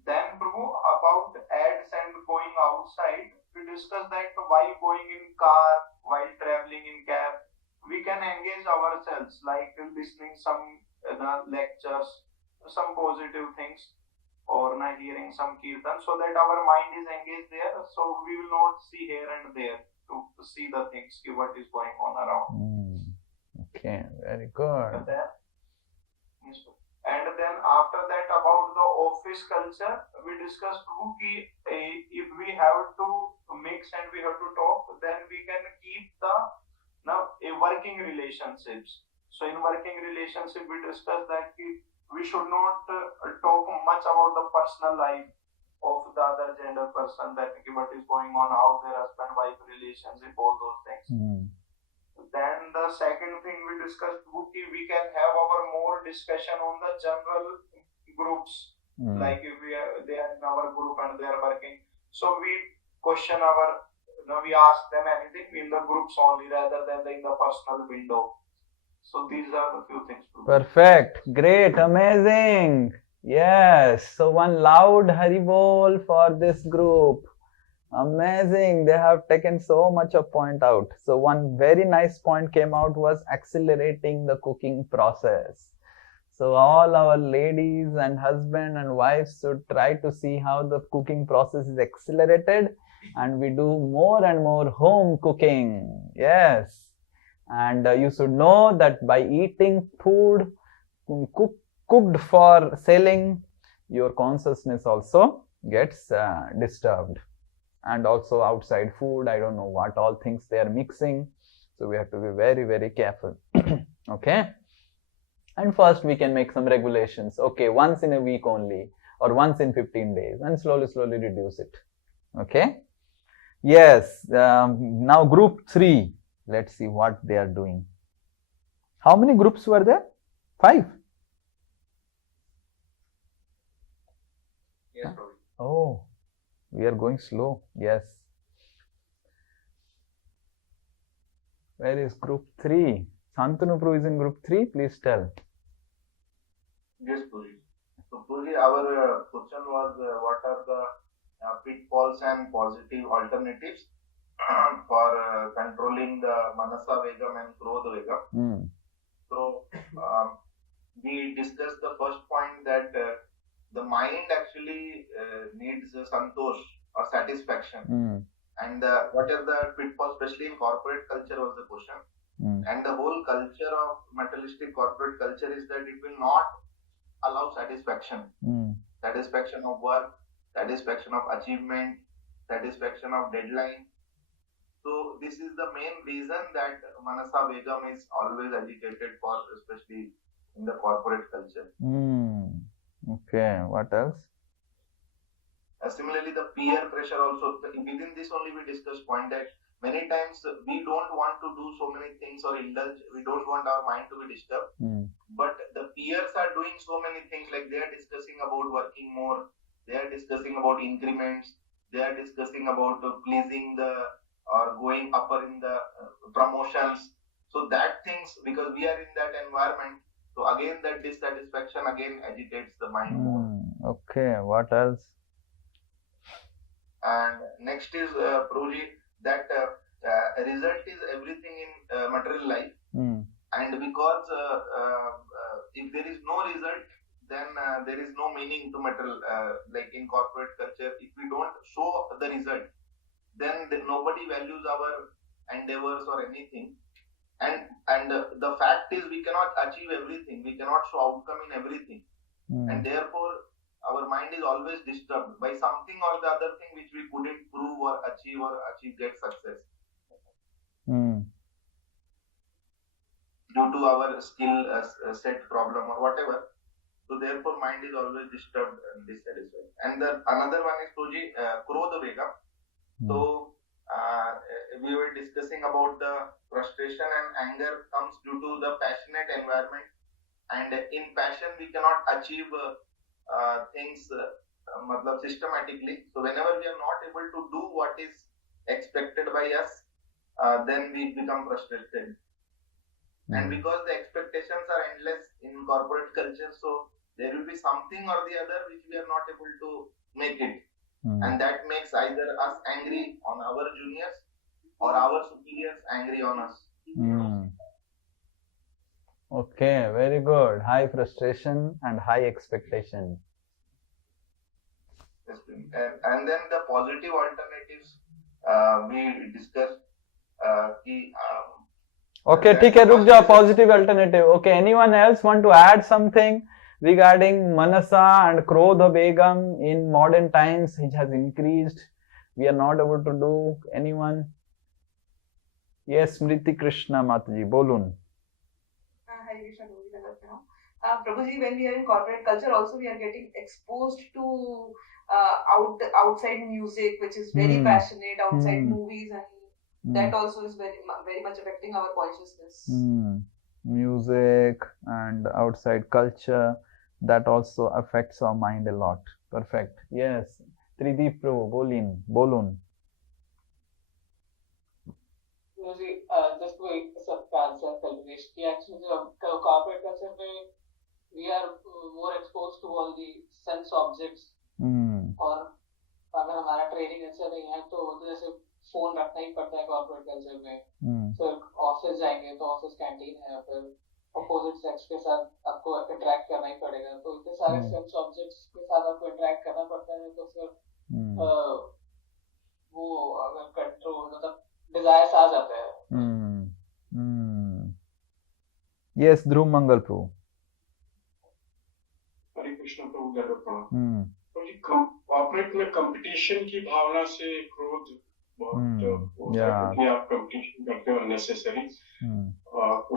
Then, Prabhu, about ads and going outside, we discussed that while going in car, while traveling in cab, we can engage ourselves, like listening some lectures, some positive things, or hearing some kirtan, so that our mind is engaged there, so we will not see here and there. to see the things, what is going on around. Okay, very good. And then after that, about the office culture, we discussed too, if we have to mix and we have to talk, then we can keep the working relationships. So in working relationship, we discussed that we should not talk much about the personal life of the other gender person, that what is going on, how their husband-wife relationship, all those things. Then the second thing we discussed, we can have our more discussion on the general groups, like if they are in our group and they are working. So we question we ask them anything in the groups only rather than in the personal window. So these are the few things. Perfect. Great. Amazing. Yes. So one loud Haribol for this group. Amazing. They have taken so much of point out. So one very nice point came out was accelerating the cooking process. So all our ladies and husband and wives should try to see how the cooking process is accelerated, and we do more and more home cooking. Yes. And you should know that by eating food cooked for selling, your consciousness also gets disturbed. And also outside food, I don't know what all things they are mixing. So we have to be very, very careful. Okay. And first we can make some regulations. Okay, once in a week only, or once in 15 days, and slowly reduce it. Okay. Yes. Now group 3. Let's see what they are doing. How many groups were there? 5. Yes, probably. Oh, we are going slow. Yes. Where is group 3? Santanu Prabhu is in group 3. Please tell. Yes, Puji. So, Puji, our question was what are the pitfalls and positive alternatives for controlling the Manasa Vegam and Krodha Vegam. So, we discussed the first point that the mind actually needs santosh or satisfaction. And what are the pitfalls, especially in corporate culture, was the question. And the whole culture of materialistic corporate culture is that it will not allow satisfaction. Satisfaction of work, satisfaction of achievement, satisfaction of deadline. So this is the main reason that Manasa Vegam is always agitated for, especially in the corporate culture. Okay, what else? Similarly, the peer pressure also. Within this only we discussed point that many times we don't want to do so many things or indulge. We don't want our mind to be disturbed. But the peers are doing so many things, like they are discussing about working more. They are discussing about increments. They are discussing about pleasing or going upper in the promotions. So that things, because we are in that environment, so again that dissatisfaction again agitates the mind more. Okay, what else? And next is Prabhuji, that result is everything in material life. And because if there is no result, then there is no meaning to material. Like in corporate culture, if we don't show the result, then nobody values our endeavors or anything. And the fact is we cannot achieve everything. We cannot show outcome in everything. And therefore, our mind is always disturbed by something or the other thing which we couldn't prove or achieve get success. Due to our skill set problem or whatever. So therefore, mind is always disturbed and dissatisfied. And another one is Puji, Krodha Vegam. So we were discussing about the frustration and anger comes due to the passionate environment. And in passion, we cannot achieve things systematically. So whenever we are not able to do what is expected by us, then we become frustrated. And because the expectations are endless in corporate culture, so there will be something or the other which we are not able to make it. And that makes either us angry on our juniors or our superiors angry on us. Okay, very good. High frustration and high expectation. And then the positive alternatives we discussed. कि Okay, ठीक है, रुक जाओ. Positive alternative. Okay, anyone else want to add something regarding Manasa and Krodha Begam in modern times? It has increased. We are not able to do. Anyone? Yes, Smriti Krishna Mataji, bolun. Hare Krishna, Prabhuji, when we are in corporate culture, also we are getting exposed to outside music, which is very passionate, outside movies, and that also is very much affecting our consciousness. Music and outside culture, that also affects our mind a lot. Perfect. Yes. Trideep Prabhu, bolun. Just to answer Kalpesh, actually corporate culture में we are more exposed to all the sense objects. और अगर हमारा training अच्छा नहीं है तो जैसे phone रखना ही पड़ता है कॉर्पोरेट कल्चर में. फिर ऑफिस जाएंगे तो ऑफिस कैंटीन है, फिर अपोजिट सेक्स के साथ आपको इंटरेक्ट करना ही पड़ेगा, तो इतने सारे सेंस ऑब्जेक्ट्स के साथ आपको इंटरेक्ट करना पड़ता है, तो फिर वो अगर कंट्रोल मतलब डिजायर्स आ जाते हैं. Yes, Dhruv Mangal Prabhu. हरे कृष्ण प्रभु गरुड़. कॉर्पोरेट में कंपटीशन की भावना से क्रोध बहुत होता है, क्योंकि आप कंपटीशन करते हो अननेसेसरी,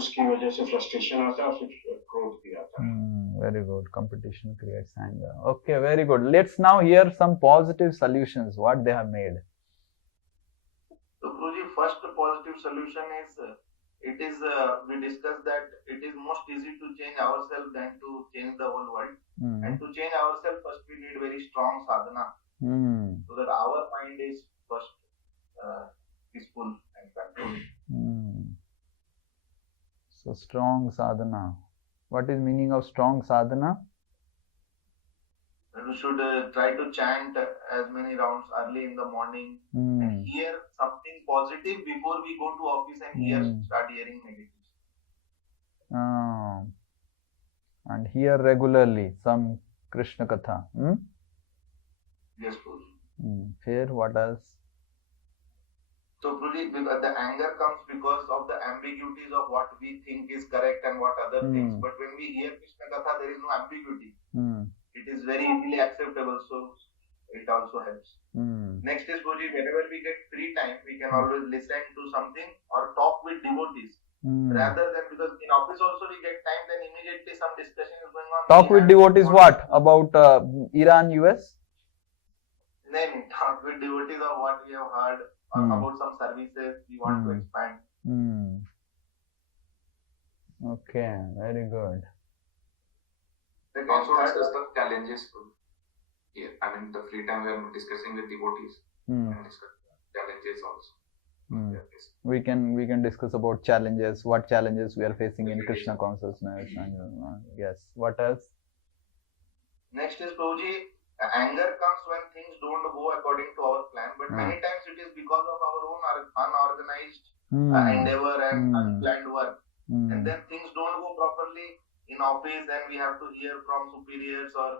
उसकी वजह से फ्रस्ट्रेशन आता है, फिर क्रोध भी आता है. Very good. Competition creates anger. Okay, very good. Let's now hear some positive solutions, what they have made. So, Guruji, first positive solution is, we discussed that it is most easy to change ourselves than to change the whole world. And to change ourselves, first we need very strong sadhana, so that our mind is first peaceful and controlled. So strong sadhana. What is meaning of strong sadhana? We should try to chant as many rounds early in the morning and hear something positive before we go to office and start hearing negative. And hear regularly some Krishna Katha. Yes, Guruji. Here, what else? So, Guruji, the anger comes because of the ambiguities of what we think is correct and what other things. But when we hear Krishna Katha, there is no ambiguity. It is very easily acceptable, so it also helps. Next is, Guruji, whenever we get free time, we can always listen to something or talk with devotees. Rather than, because in office also we get time, then immediately some discussion is going on. Talk with devotees what? About Iran, US? No, talk with devotees of what we have heard or about some services we want to expand. Okay, very good. Also discuss the challenges. Yeah, I mean the free time we are discussing with devotees and discuss challenges also. We can discuss about challenges, what challenges we are facing in Krishna consciousness, and yes. What else? Next is, Prabhuji, anger comes when things don't go according to our plan, but many times it is because of our own unorganized endeavor and unplanned work, and then things don't go properly in office, and we have to hear from superiors or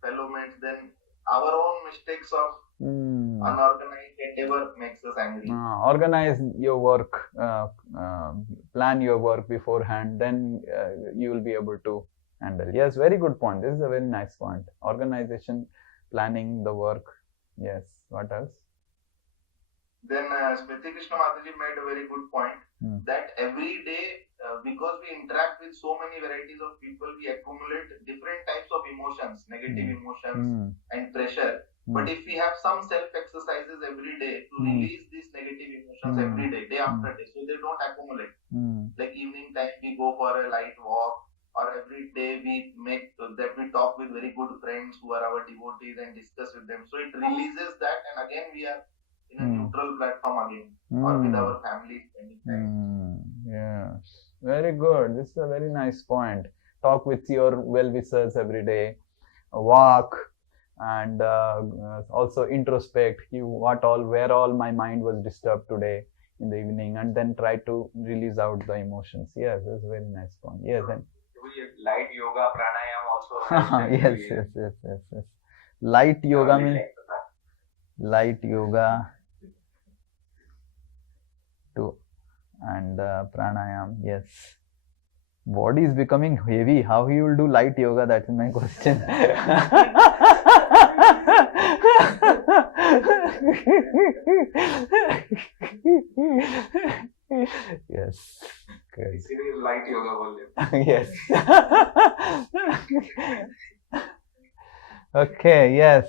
fellow mates. Then our own mistakes of unorganized endeavor makes us angry. Organize your work, plan your work beforehand, then you will be able to handle. Yes, very good point. This is a very nice point. Organization, planning the work. Yes. What else? Then Smriti Krishna Mataji made a very good point that every day, because we interact with so many varieties of people, we accumulate different types of emotions, negative emotions and pressure. But if we have some self-exercises every day to release these negative emotions every day, day after day, so they don't accumulate. Like evening time, we go for a light walk, or every day we make that we talk with very good friends who are our devotees and discuss with them. So it releases that, and again we are in a neutral platform again, or with our family spending time. Yes, very good. This is a very nice point. Talk with your well-wishers every day, walk, and also introspect. Where all my mind was disturbed today in the evening, and then try to release out the emotions. Yes, that's a very nice point. Yes, and light yoga, pranayama also. yes. Light yoga means light yoga to and pranayam. Yes. Body is becoming heavy. How he will do light yoga? That is my question. Yes. Good. Light yoga volume. Yes. Okay. Yes.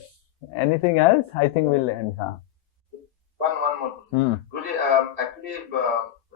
Anything else? I think we'll end. Huh? One more. Guruji, actually,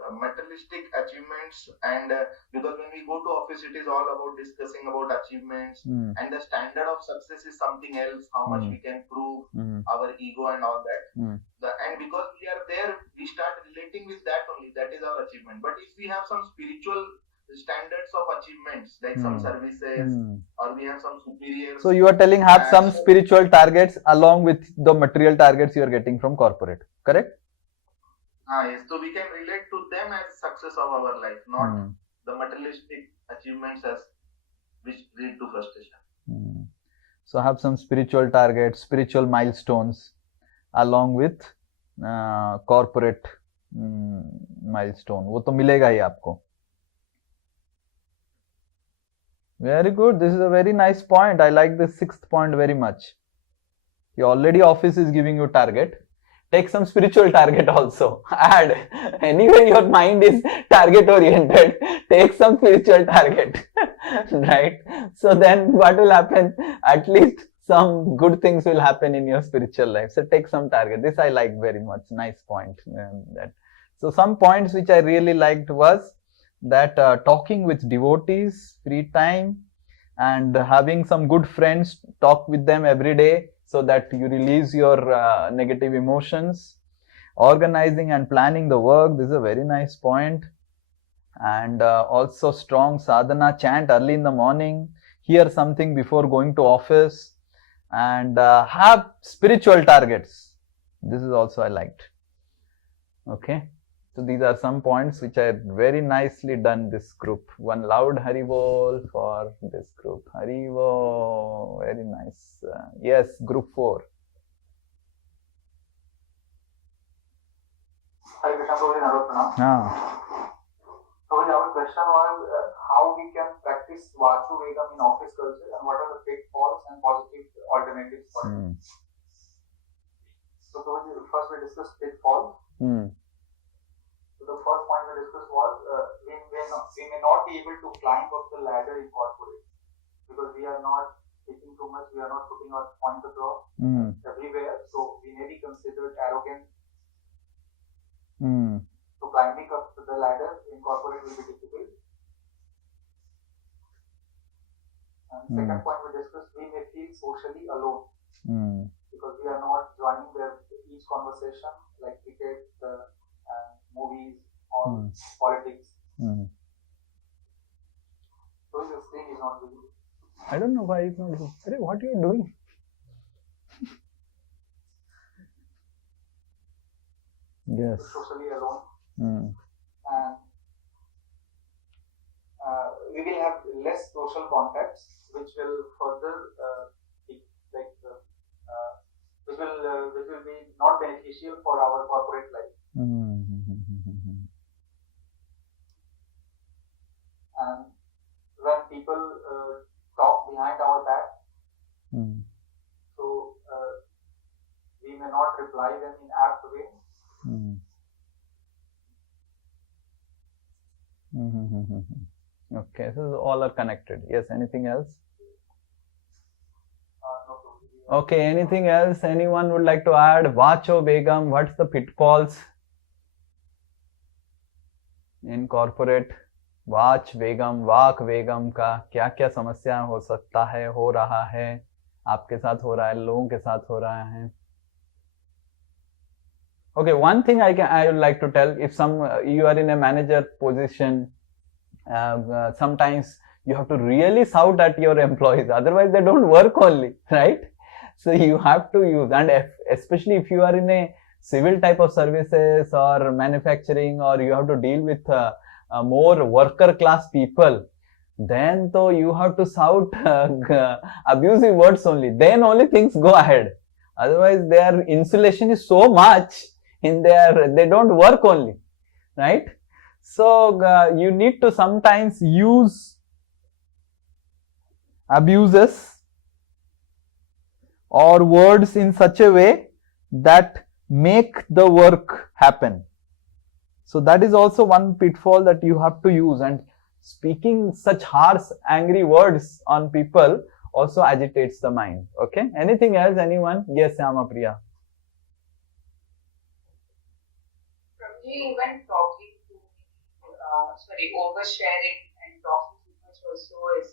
materialistic achievements and because when we go to office, it is all about discussing about achievements and the standard of success is something else. How much we can prove our ego and all that. And because we are there, we start relating with that only. That is our achievement. But if we have some spiritual standards of achievements like some services or we have some superiors. So you are telling have some spiritual targets along with the material targets you are getting from corporate, correct? Yes. So we can relate to them as success of our life, not the materialistic achievements as which lead to frustration. So have some spiritual targets, spiritual milestones along with corporate milestone. वो तो मिलेगा ही आपको. Very good. This is a very nice point. I like this 6th point very much. Already office is giving you target. Take some spiritual target also. Add. Anyway, your mind is target oriented. Take some spiritual target. Right? So then what will happen? At least some good things will happen in your spiritual life. So take some target. This I like very much. Nice point. So some points which I really liked was that talking with devotees, free time, and having some good friends, talk with them every day so that you release your negative emotions, organizing and planning the work. This is a very nice point. And also strong sadhana, chant early in the morning, hear something before going to office, and have spiritual targets. This is also I liked. Okay. So these are some points which are very nicely done this group. One loud Haribol for this group. Haribol, very nice. Yes, group 4. Hi, Krishna Prabhuji, Narottam. Prabhuji, our question was how we can practice Vachu Vedam in office culture and what are the pitfalls and positive alternatives for it. So Prabhuji, first we discussed pitfalls. So the first point we discussed was we may not be able to climb up the ladder in corporate because we are not taking too much, we are not putting our point across everywhere. So we may be considered arrogant. So climbing up the ladder in corporate will be difficult. And second point we discussed, we may feel socially alone because we are not joining each conversation like cricket and movies or politics. So this thing is not visible. I don't know why it's not visible. What are you doing? Yes. Socially alone. And we will have less social contacts, which will further which will be not beneficial for our corporate life. And when people talk behind our back, so we may not reply them in apt way. Okay, so all are connected. Yes, anything else? Okay, anything else? Anyone would like to add? Vacho Begum, what's the pitfalls in corporate? वाच वेगम, वाक वेगम का क्या क्या समस्या हो सकता है, हो रहा है, आपके साथ हो रहा है, लोगों के साथ हो रहा है. Okay, one thing I would like to tell, if you are in a manager position, sometimes you have to really shout at your employees, otherwise they don't work only, right? So you have to use, and especially if you are in a civil type of services or manufacturing, or you have to deal with more worker class people, then though you have to shout abusive words only, then only things go ahead. Otherwise their insulation is so much in they don't work only, right? So you need to sometimes use abuses or words in such a way that make the work happen. So that is also one pitfall that you have to use, and speaking such harsh, angry words on people also agitates the mind. Okay, anything else? Anyone? Yes, Yamapriya. Even talking to, oversharing and talking too much also is,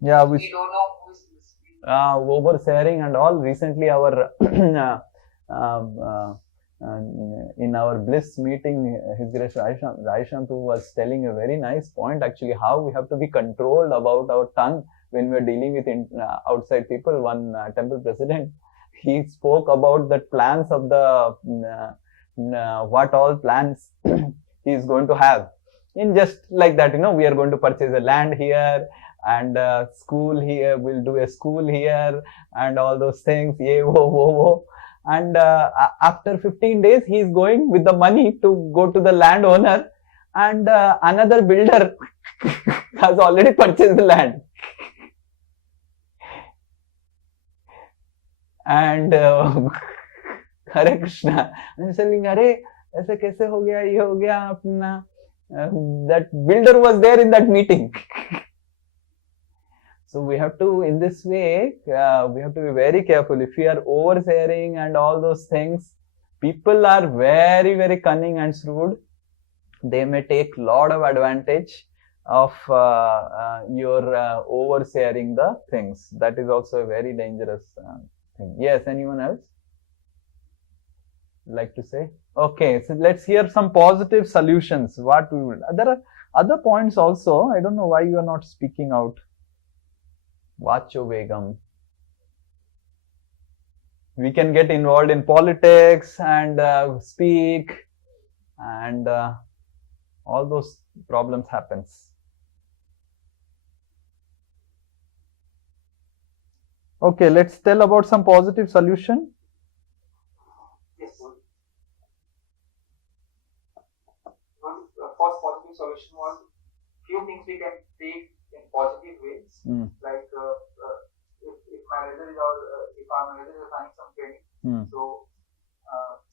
yeah, we don't know who is listening. Oversharing and all. Recently, our in our bliss meeting, His Grace Raishampu was telling a very nice point actually, how we have to be controlled about our tongue when we are dealing with outside people. One temple president, he spoke about the plans of the what all plans he is going to have. In just like that, we are going to purchase a land here and school here, we'll do a school here and all those things. Yeah, whoa. And after 15 days, he is going with the money to go to the landowner, and another builder has already purchased the land. And Hare Krishna. And saying, "Arey, ऐसे कैसे हो गया? ये हो गया अपना." That builder was there in that meeting. So we have to, in this way, we have to be very careful. If we are oversharing and all those things, people are very, very cunning and shrewd. They may take lot of advantage of your oversharing the things. That is also a very dangerous thing. Yes, anyone else like to say? Okay, so let's hear some positive solutions. What we will. There are other points also. I don't know why you are not speaking out. Vacho Vegam. We can get involved in politics and speak, and all those problems happens. Okay, let's tell about some positive solution. Yes, sir. First positive solution was few things we can take in positive ways. Like if my manager is if our manager is assigning some training, so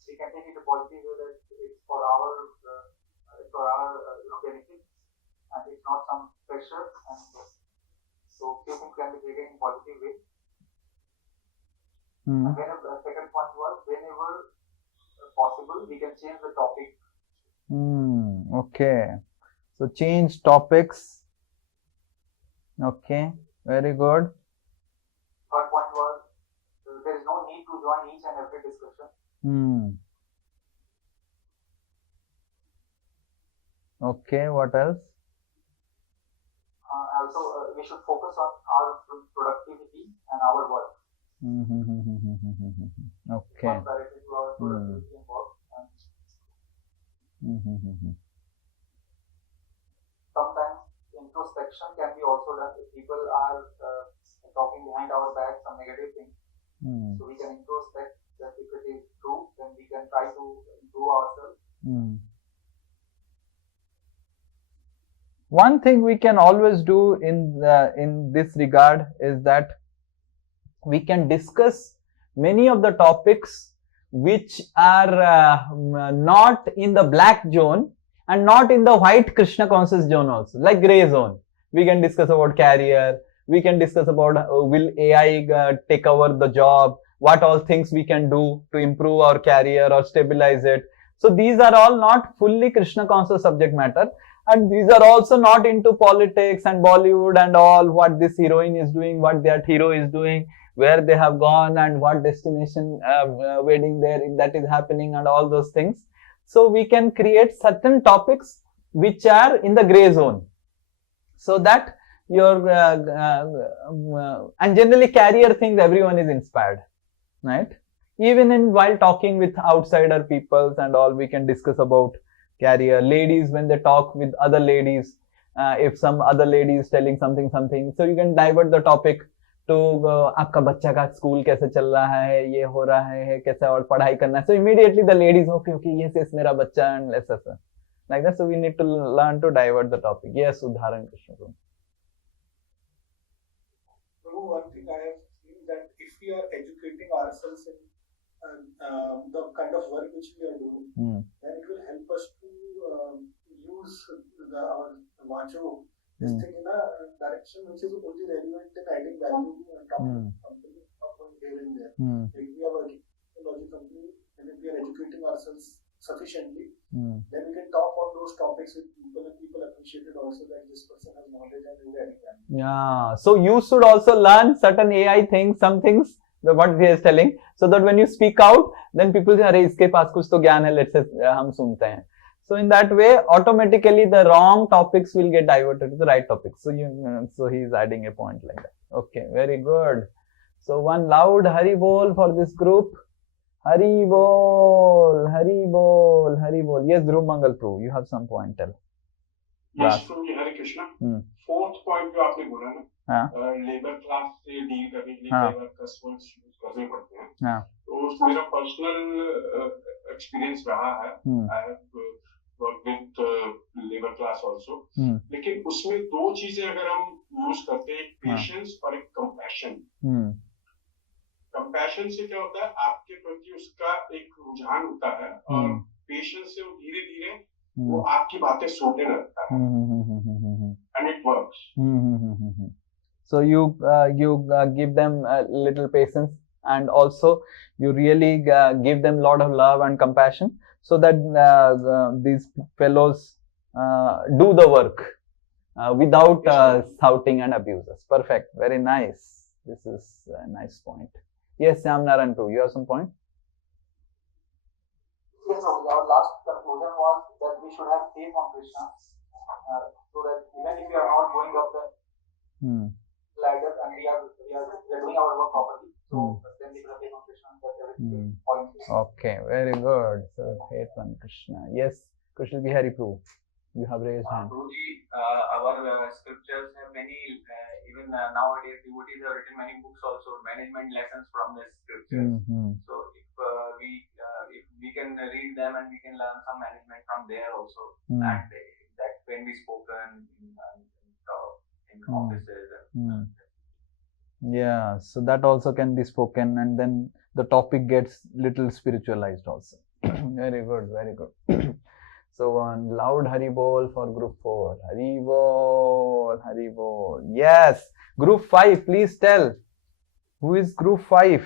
we can take it a positive way that it's for our benefit and it's not some pressure, and so few things can be taken in positive way. And whenever, second point was, whenever possible, we can change the topic. Okay, so change topics. Okay, very good. Third point was, there is no need to join each and every discussion. Okay, what else? Also, we should focus on our productivity and our work. Okay. Directly to our productivity and work. Sometimes introspection can be also done if people are talking behind our back some negative things. So we can introspect that if it is true, then we can try to improve ourselves. One thing we can always do in this regard is that we can discuss many of the topics which are not in the black zone and not in the white Krishna conscious zone also, like gray zone. We can discuss about career, we can discuss about will AI take over the job, what all things we can do to improve our career or stabilize it. So these are all not fully Krishna conscious subject matter, and these are also not into politics and Bollywood and all, what this heroine is doing, what that hero is doing, where they have gone and what destination wedding there that is happening and all those things. So we can create certain topics which are in the gray zone, so that your and generally career things everyone is inspired, right? Even while talking with outsider peoples and all, we can discuss about career. Ladies, when they talk with other ladies, if some other lady is telling something, so you can divert the topic तो आपका बच्चा का school कैसे चल रहा है, ये हो रहा है कैसे, और पढ़ाई करना है. So immediately the ladies, okay, yes, मेरा बच्चा, and ऐसा like that. So we need to learn to divert the topic. Yes, Udharan Krishna. So one thing I have seen that if we are educating ourselves in the kind of work which we are doing, then it will help us to use our vacho this thing in a direction which is only relevant in adding value to a company here and there. If we are working in a technology company and if we are educating ourselves sufficiently, then we can talk on those topics with people and people appreciate it also that this person has knowledge and is adding value. Yeah, so you should also learn certain AI things, some things, what he is telling, so that when you speak out, then people say, अरे इसके पास कुछ तो ज्ञान है, let's say हम सुनते हैं. So in that way, automatically the wrong topics will get diverted to the right topics. So so he is adding a point like that. Okay, very good. So one loud Hari Bol for this group. Hari Bol, Hari Bol, Hari Bol. Yes, Dhruv Mangal Prabhu, you have some point, tell. Yes, Prabhu, Hare Krishna. Fourth point जो आपने बोला ना, labour class से deal करने के लिए कई बार customers use करने पड़ते हैं. तो मेरा पर्सनल एक्सपीरियंस रहा है. I have work with labour class also. लेकिन उसमें दो चीजें अगर हम यूज करते हैं, एक पेशेंस और एक कंपैशन. कंपैशन से क्या होता है, आपके प्रति उसका एक रुझान होता है, और पेशेंस से वो धीरे धीरे वो आपकी बातें सुनने लगता है. And it works. So you give them a little patience, and also you really give them a lot of love and compassion, so that these fellows do the work without shouting and abuses. Perfect. Very nice. This is a nice point. Yes, Sam Naran too. You have some point? Yes, our last conclusion was that we should have faith on Krishna, so that even if we are not going up the ladder and we are doing our work properly, so then we should have faith on Krishna that everything is falling through. Okay, very good. So faith on Krishna. Yes, Krishna Bihari Prabhu, you have raised hand. Guruji, our scriptures have many, even nowadays devotees have written many books also, management lessons from the scriptures. So if we can read them and we can learn some management from there also, and that can be spoken in offices. Yeah, so that also can be spoken, and then the topic gets little spiritualized also. Very good, very good. So one loud Hari Bol for group 4. Hari Bol, Hari Bol. Yes, group 5, please tell. Who is group 5?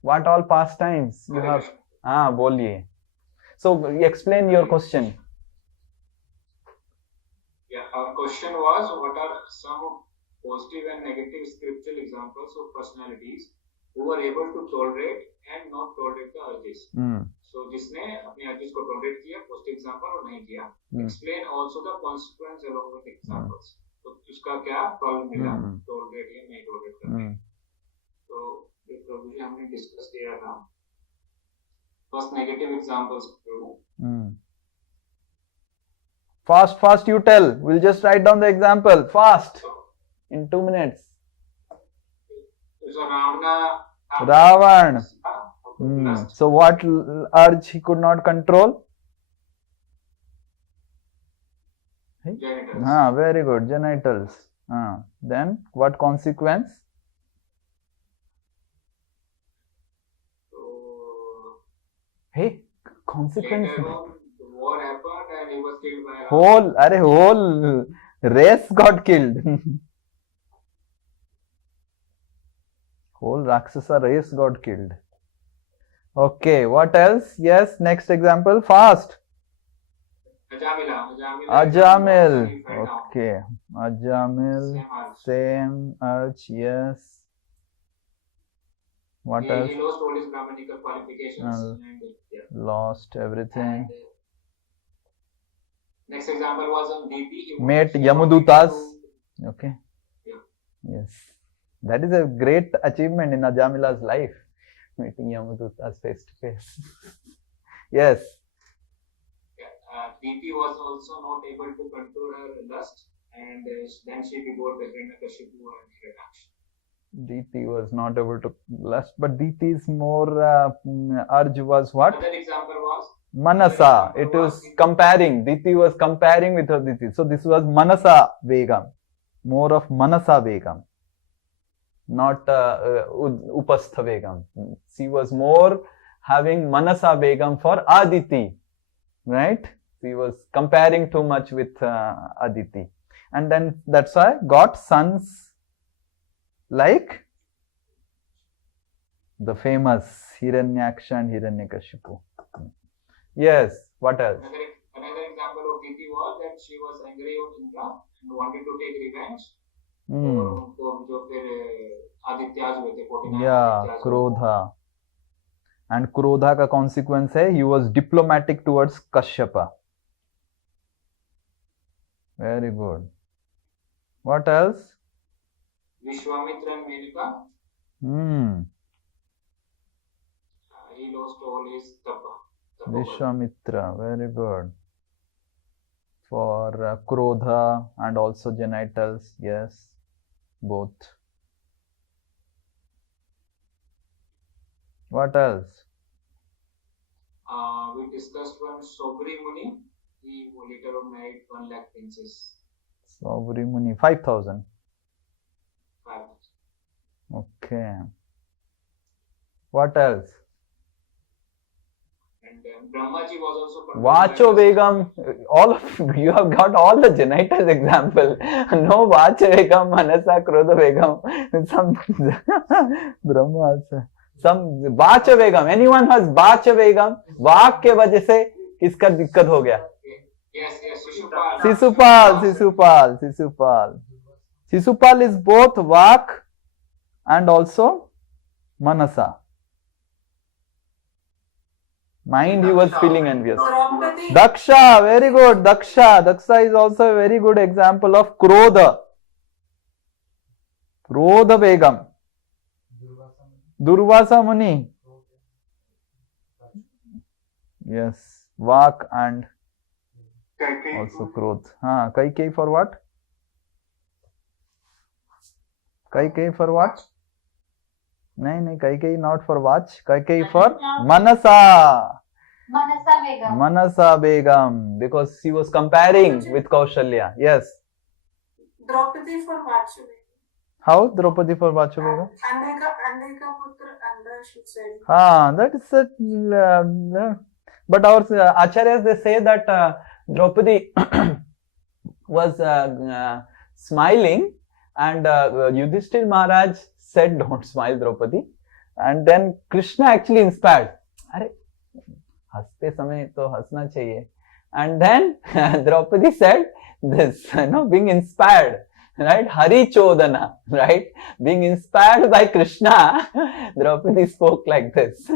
What all pastimes you have? Boliye. So explain your question. Yeah, our question was, what are some positive and negative scriptural examples of personalities who were able to tolerate and not tolerate the urges? So जिसने अपने urges को tolerate किया, positive example, और नहीं किया. Explain also the consequence along with examples. तो उसका क्या problem मिला, tolerate या नहीं tolerate करने. तो ये प्रभु जी हमने discuss किया था. First negative examples. Fast you tell. We'll just write down the example. Fast. In 2 minutes. So Ravan. So what urge he could not control? Genitals. Very good. Genitals. Then what consequence? Hey, consequence. Later on, the war happened and he was killed by a whole race got killed. Whole Rakshasa race got killed. Okay, what else? Yes, next example. Fast. Ajamil. Okay. Ajamil. Same urge. Yes. What else? He lost all his grammatical qualifications and lost everything. And next example was on DP. Met Yamudutas. Okay. Yeah. Yes. That is a great achievement in Ajamila's life. Meeting Yamudutas face to face. Yes. DP was also not able to control her lust, and then she begot the Hiranyakashipu and Hiranyaksha. Diti was not able to lust, but Diti's more urge was what? Another example was Manasa. It was comparing. Diti was comparing with her Diti. So this was Manasa Vegam. More of Manasa Vegam. Not Upastha Vegam. She was more having Manasa Vegam for Aditi. Right? She was comparing too much with Aditi. And then that's why got sons like the famous Hiranyaksha and Hiranyakashipu. Yes, what else? Another example of Diti was that she was angry with Indra and wanted to take revenge. जो फिर आदित्याज हुए थे 49 Yeah, Krodha. And Krodha का consequence है he was diplomatic towards Kashyapa. Very good. What else? Vishwamitra and Melika. He lost all his tapa. Vishwamitra, very good. For Krodha and also genitals, yes, both. What else? We discussed one Sobri Muni. He later on married 1 lakh princess. Sobri Muni, 5,000. 5,000. Okay. What else? And Brahmaji was also. Vacho Begam, all of you have got all the genitals example. No Vacho Begam, Manasa, Krodha Begam, some Brahma also. Some Vacho Begam, anyone has Vacho Begam, Vak के वजह से किसका दिक्कत हो गया? Yes, Sisupal. Sisupal is both Vak and also Manasa. Mind he was feeling envious. Daksha, very good. Daksha is also a very good example of Krodha. Krodha Begam. Durvasa Muni. Yes. Vak and also Krodh. Kaikei for what? Kaikei for what? नहीं Kaikei not for watch. Kaikei for Manasa. Manasa Begam, because she was comparing with Kaushalya. Yes. Draupadi for Vachu. How Draupadi for Vachu Begam? Andika Putra Andra should say. That is a. But our acharyas, they say that Draupadi was smiling, and Yudhishthir Maharaj said, "Don't smile, Draupadi." And then Krishna actually inspired. Arey, हंसते समय तो हंसना चाहिए. And then Draupadi said this, being inspired, right? Hari Chodana, right? Being inspired by Krishna, Draupadi spoke like this.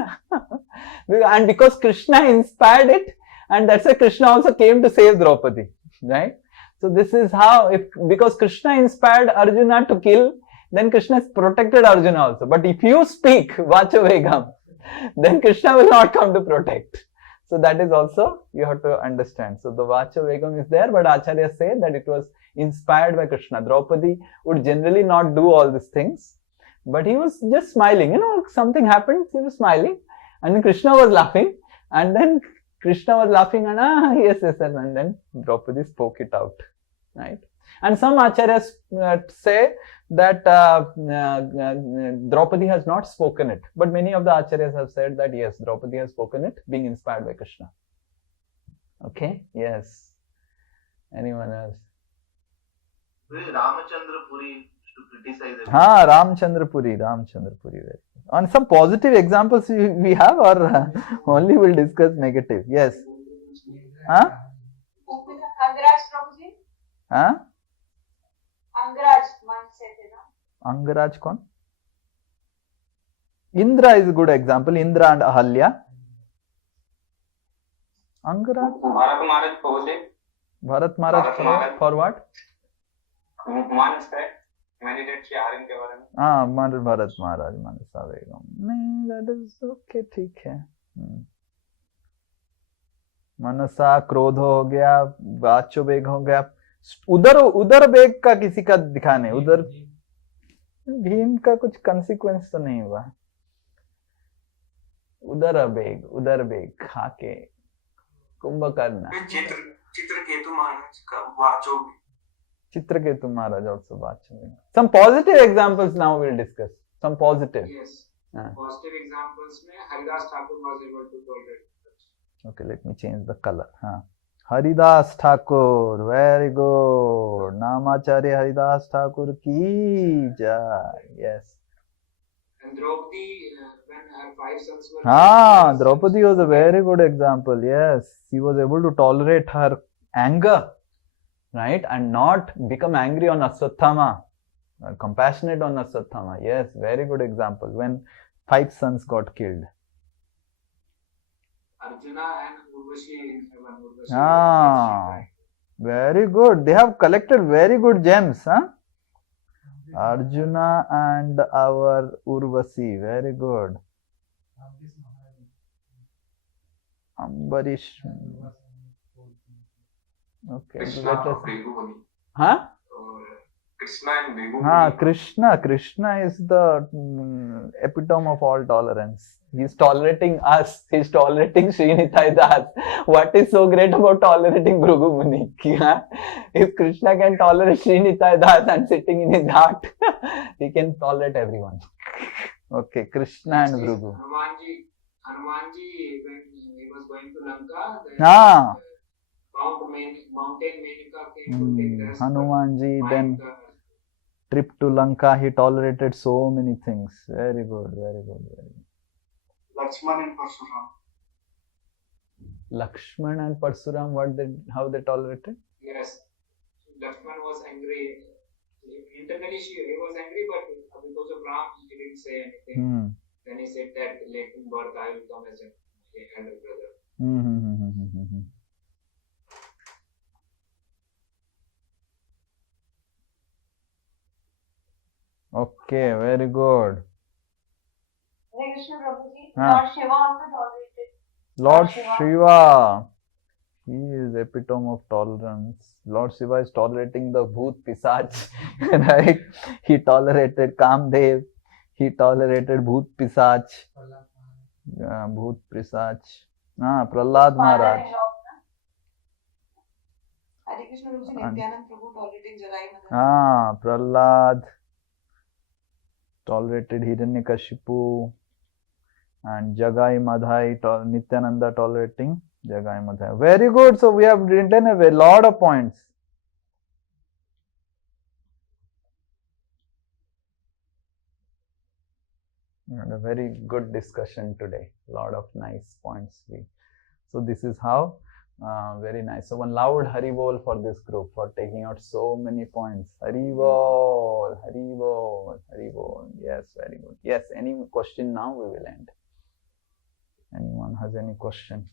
And because Krishna inspired it, and that's why Krishna also came to save Draupadi, right? So this is how, because Krishna inspired Arjuna to kill, then Krishna has protected Arjuna also. But if you speak Vacho Vegam, then Krishna will not come to protect. So that is also, you have to understand. So the Vacho Vegam is there, but Acharya say that it was inspired by Krishna. Draupadi would generally not do all these things, but he was just smiling. Something happened, he was smiling, and then Krishna was laughing, and then Krishna was laughing, and yes, and then Draupadi spoke it out, right? And some acharyas say that Draupadi has not spoken it, but many of the acharyas have said that yes, Draupadi has spoken it, being inspired by Krishna. Okay, yes. Anyone else? Ramachandra Puri to criticize it. Ramchandra Puri. On some positive examples we have, or only we'll discuss negative? Yes. Angaraj Prabhuji? Angaraj, man se the na. Angaraj कौन? Indra is a good example. Indra and Ahalya. Angaraj. Bharat Maharaj Prabhuji. Bharat Maharaj for what? Man said, meditate किया हरिन के बारे में. Bharat Maharaj, Manasa Begam. नहीं, that is okay, ठीक है. मनसा क्रोध हो गया, वाचो बेग हो गया. उधर बेग का किसी का दिखाने, उधर भीम का कुछ कंसिक्वेंस तो नहीं हुआ. उदर बेग खाके कुंभकर्ण. चित्रकेतु महाराज का वाचो भी. Chitraketu Maharaj also watching. Some positive examples now we'll discuss. Some positive. Yes. Positive examples में Haridas Thakur was able to tolerate. Okay, let me change the color. Haridas Thakur, very good. Namacharya Haridas Thakur ki jai. Yes. And Draupadi, when her 5 sons were. Draupadi was a very good example. Yes, she was able to tolerate her anger, right, and not become angry on Aswathama, compassionate on Aswathama. Yes, very good example. When 5 sons got killed. Arjuna and Urvashi. Very good. They have collected very good gems, Arjuna and our Urvasi. Very good. Ambarish. Okay. Krishna and Begu. Krishna is the epitome of all tolerance. He's tolerating us. He's tolerating Sri Nitai Das. What is so great about tolerating Bhrigu Muni? If Krishna can tolerate Sri Nitai Das and sitting in his heart, he can tolerate everyone. Okay, Krishna and Bhrigu. Hanumanji, when he was going to Lanka, Mountain Menika came to take rest. Hanumanji, then trip to Lanka, he tolerated so many things. Very good, very good, very good. Lakshman and Parsuram, how they tolerated? Yes, Lakshman was angry. Internally, he was angry, but because of Ram, he didn't say anything. Then he said that let him birth, I will come as a elder brother. Okay, very good. Lord Shiva also tolerated. Lord Shiva. He is epitome of tolerance. Lord Shiva is tolerating the Bhoot Pisach, right? He tolerated Kamdev. He tolerated Bhoot Pisach. Bhoot Pisach. Prahlad Maharaj. Hare Krishna Guruji, Nityanand Prabhu tolerating Jagai Madai. Prahlad tolerated Hiranyakashipu, and Jagai Madhai, Nityananda tolerating Jagai Madhai. Very good. So we have written a lot of points. And a very good discussion today. Lot of nice points. So this is how. Very nice. So one loud Hari Bol for this group for taking out so many points. Hari Bol, Hari Bol, Hari Bol. Yes, very good. Yes, any question now we will end. Anyone has any question?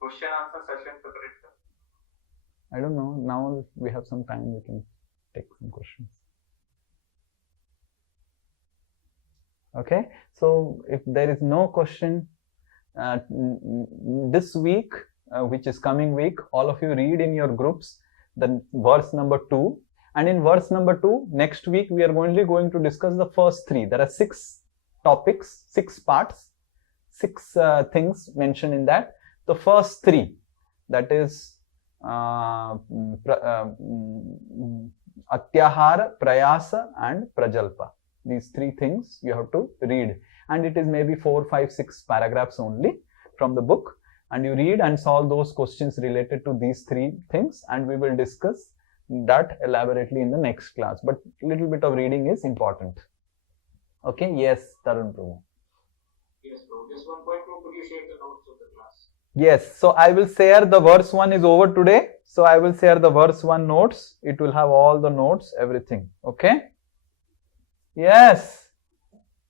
Question answer session separate, sir? I don't know. Now we have some time, we can take some questions. Okay, so if there is no question, this week, which is coming week, all of you read in your groups the verse number 2, and in verse number 2, next week we are only going to discuss the first 3. There are 6 topics, 6 parts, 6 things mentioned in that. The first 3, that is Atyahara, Prayasa and Prajalpa. These 3 things you have to read, and it is maybe 4, 5, 6 paragraphs only from the book, and you read and solve those questions related to these 3 things, and we will discuss that elaborately in the next class, but little bit of reading is important. Okay, yes, Tarun Prabhu. Yes, bro. Just one point, bro. Could you share the notes of the class? Yes, so I will share the verse 1 is over today, so I will share the verse 1 notes. It will have all the notes, everything. Okay. Yes,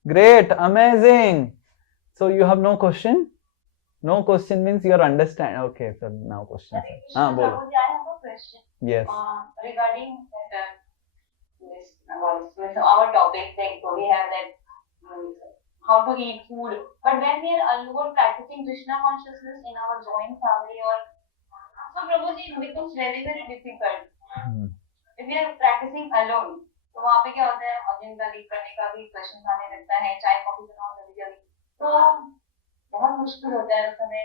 great, amazing. So you have no question? No question means you are understand. Okay, so now question. I have a question. Yes. Regarding this our topic, like we have that how to eat food. But when we are practicing Krishna consciousness in our joint family, or so Prabhuji, it becomes very, very difficult. if we are practicing alone, तो वहाँ पे क्या होता है, audience का lead करने का भी क्वेश्चन आने लगता है, चाय कॉफी बनाओ कभी-कभी, तो बहुत मुश्किल होता है उस समय।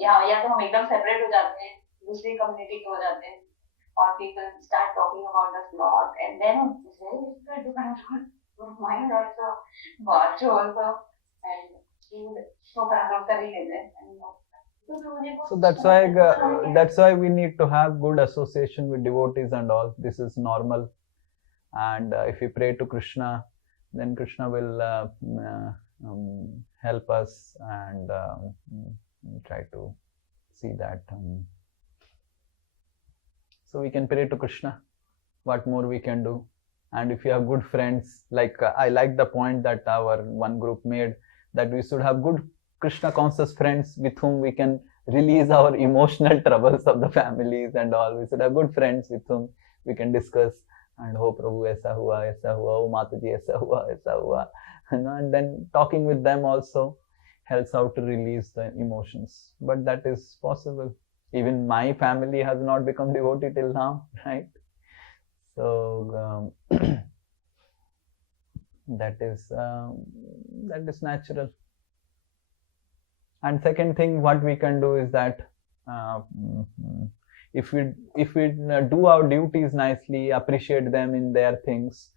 या तो हम एकदम सेपरेट हो जाते हैं, दूसरी कम्युनिटी के हो जाते हैं, और people start talking about us a lot, and then it's very difficult to control your mind also, watch also, and so control कर ही लेते हैं। So that's why we need to have good association with devotees and all. This is normal, and if we pray to Krishna, then Krishna will help us and try to see that. So we can pray to Krishna. What more we can do? And if you have good friends, like I like the point that our one group made, that we should have good Krishna conscious friends with whom we can release our emotional troubles of the families and all. We should have good friends with whom we can discuss and oh Prabhu aisa hua, oh Mataji aisa hua, and then talking with them also helps out to release the emotions. But that is possible. Even my family has not become devotee till now, right? So that is natural. And second thing, what we can do is that if we do our duties nicely, appreciate them in their things,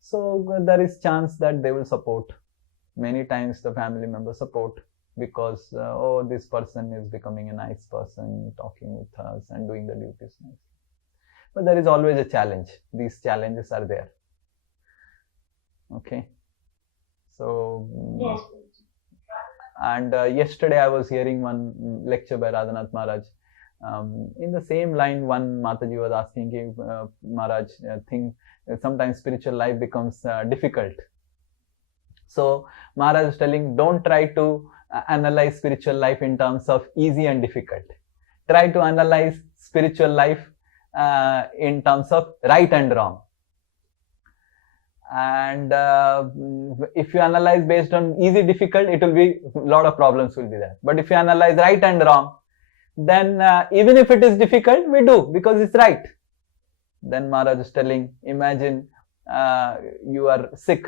so there is chance that they will support. Many times the family members support because oh, this person is becoming a nice person, talking with us and doing the duties nicely. But there is always a challenge. These challenges are there. Okay. So yes. And yesterday I was hearing one lecture by Radhanath Maharaj. In the same line, one Mataji was asking, Maharaj, think sometimes spiritual life becomes difficult. So Maharaj is telling, don't try to analyze spiritual life in terms of easy and difficult. Try to analyze spiritual life in terms of right and wrong. And if you analyze based on easy, difficult, it will be a lot of problems will be there. But if you analyze right and wrong, then even if it is difficult, we do because it's right. Then Maharaj is telling, imagine you are sick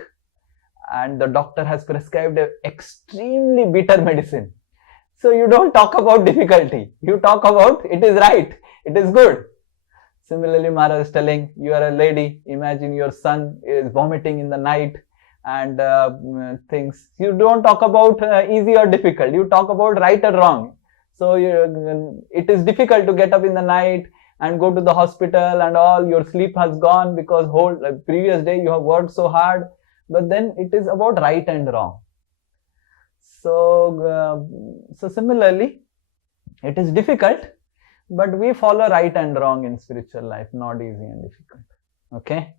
and the doctor has prescribed an extremely bitter medicine. So you don't talk about difficulty. You talk about it is right, it is good. Similarly, Maharaj is telling, you are a lady, imagine your son is vomiting in the night and things. You don't talk about easy or difficult, you talk about right or wrong. So it is difficult to get up in the night and go to the hospital and all, your sleep has gone because whole previous day you have worked so hard. But then it is about right and wrong. So, so similarly, it is difficult, but we follow right and wrong in spiritual life, not easy and difficult. Okay?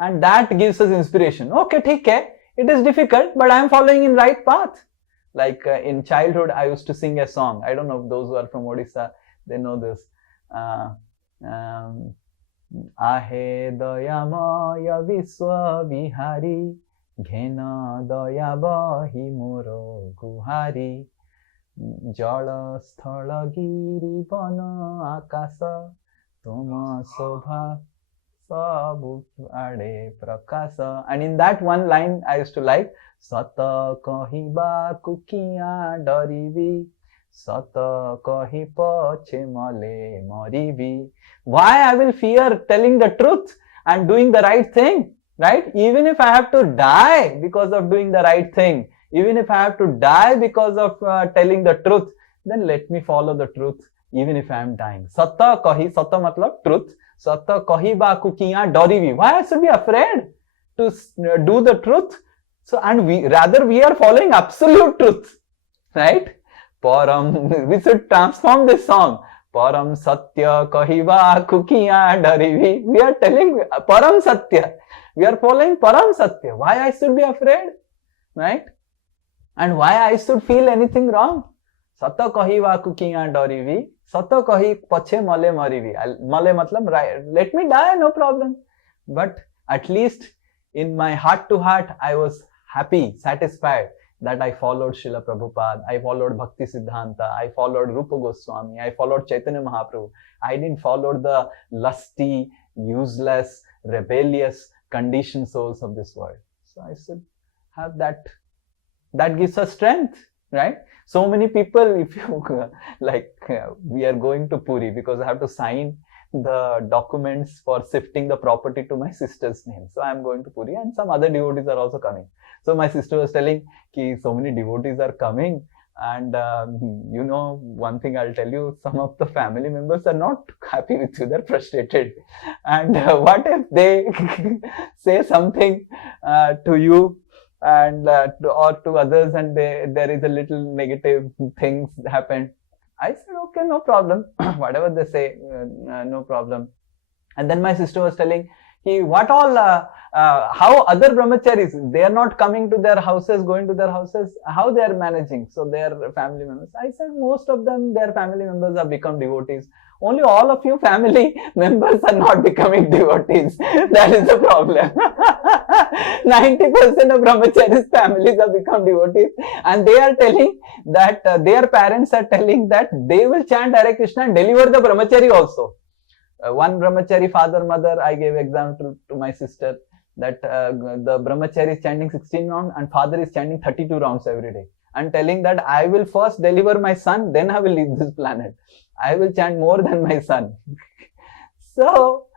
And that gives us inspiration. Okay, theek hai, it is difficult, but I am following in right path. Like in childhood, I used to sing a song. I don't know if those who are from Odisha, they know this. Ahe dayamaya viswa vihari, ghena daya bahi moro guhari. Jala sthala giri vana akasa, tuma sobha sabu ade prakasa. And in that one line I used to like, Sata kahiba kukiya darivi, Sata kahi pache male marivi. Why I will fear telling the truth and doing the right thing, right? Even if I have to die because of doing the right thing, even if I have to die because of telling the truth, then let me follow the truth even if I am dying. Sata kahi, sata matlab truth. Sata kahi ba kukiya darivi. Why I should be afraid to do the truth? So, and we are following absolute truth, right? Param, we should transform this song. Param Satya Kahiva Kukiya Darivi. We are telling Param Satya. We are following Param Satya. Why I should be afraid? Right? And why I should feel anything wrong? Sata Kahiva Kukiya Darivi. Sata Kahi Pache Male Marivi. Male matlab, right, let me die, no problem. But at least in my heart to heart, I was happy, satisfied that I followed Srila Prabhupada, I followed Bhakti Siddhanta, I followed Rupa Goswami, I followed Chaitanya Mahaprabhu. I didn't follow the lusty, useless, rebellious, conditioned souls of this world. So I should have that. That gives us strength, right? So many people, if you we are going to Puri because I have to sign the documents for shifting the property to my sister's name. So I am going to Puri, and some other devotees are also coming. So my sister was telling ki so many devotees are coming, and one thing I'll tell you, some of the family members are not happy with you, they're frustrated. And what if they say something to you and or to others, and there is a little negative things happen? I said, okay, no problem. Whatever they say, no problem. And then my sister was telling, how other brahmacharis, they are not coming to their houses, going to their houses, how they are managing? So their family members. I said, most of them, their family members have become devotees. Only all of you family members are not becoming devotees. That is the problem. 90% of brahmacharis' families have become devotees, and they are telling that their parents are telling that they will chant Hare Krishna and deliver the brahmachari also. One brahmachari, father, mother, I gave example to my sister that the brahmachari is chanting 16 rounds and father is chanting 32 rounds every day, and telling that I will first deliver my son, then I will leave this planet. I will chant more than my son. So,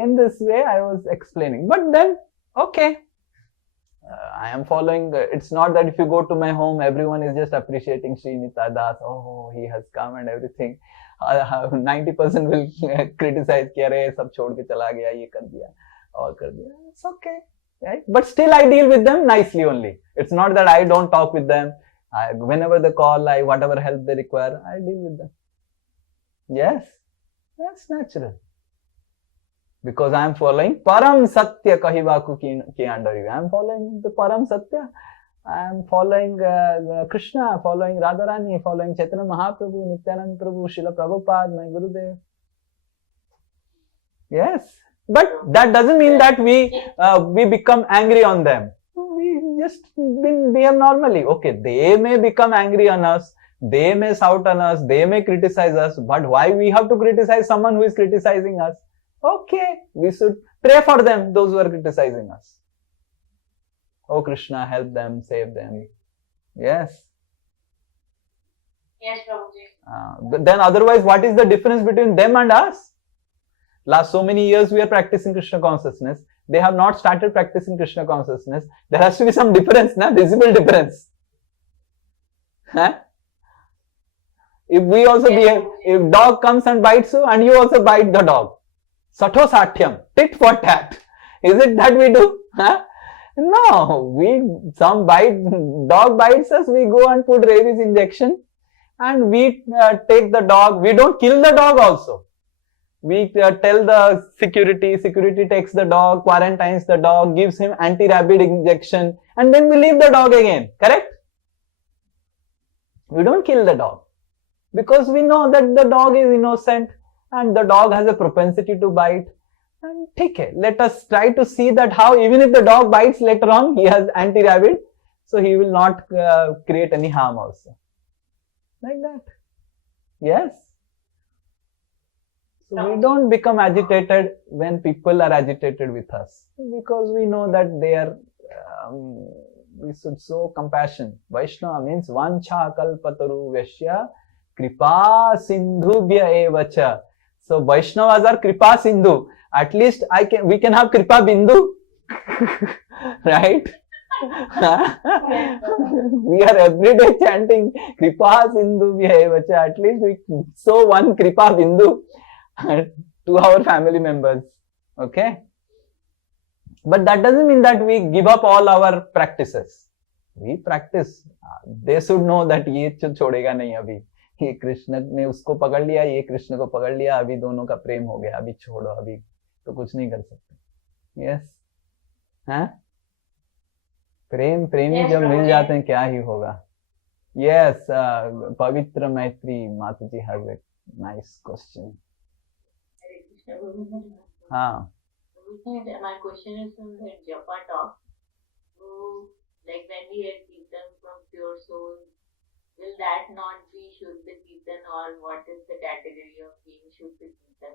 in this way, I was explaining. But then, okay, I am following. It's not that if you go to my home, everyone is just appreciating Sri Nitai Das. Oh, he has come and everything. 90% will criticize कि अरे सब छोड़ के चला गया, ये कर दिया और कर दिया. It's okay, right? But still I deal with them nicely only. It's not that I don't talk with them. Whenever they call, whatever help they require, I deal with them. Yes, that's natural. Because I am following Param Satya Kahivaku ki under you. I am following the Param Satya. I am following Krishna, following Radharani, following Chaitanya Mahaprabhu, Nityanand Prabhu, Srila Prabhupada, my Gurudev. Yes, but that doesn't mean that we become angry on them. We just behave normally. Okay, they may become angry on us, they may shout on us, they may criticize us, but why we have to criticize someone who is criticizing us? Okay, we should pray for them, those who are criticizing us. Oh Krishna, help them, save them. Yes. Yes, Prabhuji. Then otherwise, what is the difference between them and us? Last so many years we are practicing Krishna consciousness. They have not started practicing Krishna consciousness. There has to be some difference, visible difference. Huh? If we also behave, if dog comes and bites you and you also bite the dog. Satho Satyam, tit for tat. Is it that we do? Huh? No, dog bites us, we go and put rabies injection and we take the dog. We don't kill the dog also. We tell the security takes the dog, quarantines the dog, gives him anti-rabies injection, and then we leave the dog again. Correct? We don't kill the dog because we know that the dog is innocent and the dog has a propensity to bite. And take it. Let us try to see that how even if the dog bites later on, he has anti-rabies, so he will not create any harm also. Like that. Yes. So we don't become agitated when people are agitated with us, because we know that they are, we should show compassion. Vaishnava means vancha kalpataru vyashya kripa sindhubhya evacha. So Vaishnavas are kripa sindhu. At least we can have kripa bindu. Right? We are every day chanting kripa sindhubhya evacha. At least we show one kripa bindu to our family members. Okay? But that doesn't mean that we give up all our practices. We practice. They should know that ये छोड़ेगा नहीं अभी. ये कृष्ण ने उसको पकड़ लिया, ये कृष्ण को पकड़ लिया, अभी दोनों का प्रेम हो गया, अभी छोड़ो, अभी तो कुछ नहीं कर सकते. Yes? हाँ? प्रेमी जब मिल जाते हैं क्या ही होगा. Yes, पवित्र मैत्री माता जी has a nice question. हाँ. My question is from the Japa talk. So, like when we had Kirtan from pure soul, will that not be Shuddha Kirtan, or what is the category of being Shuddha Kirtan?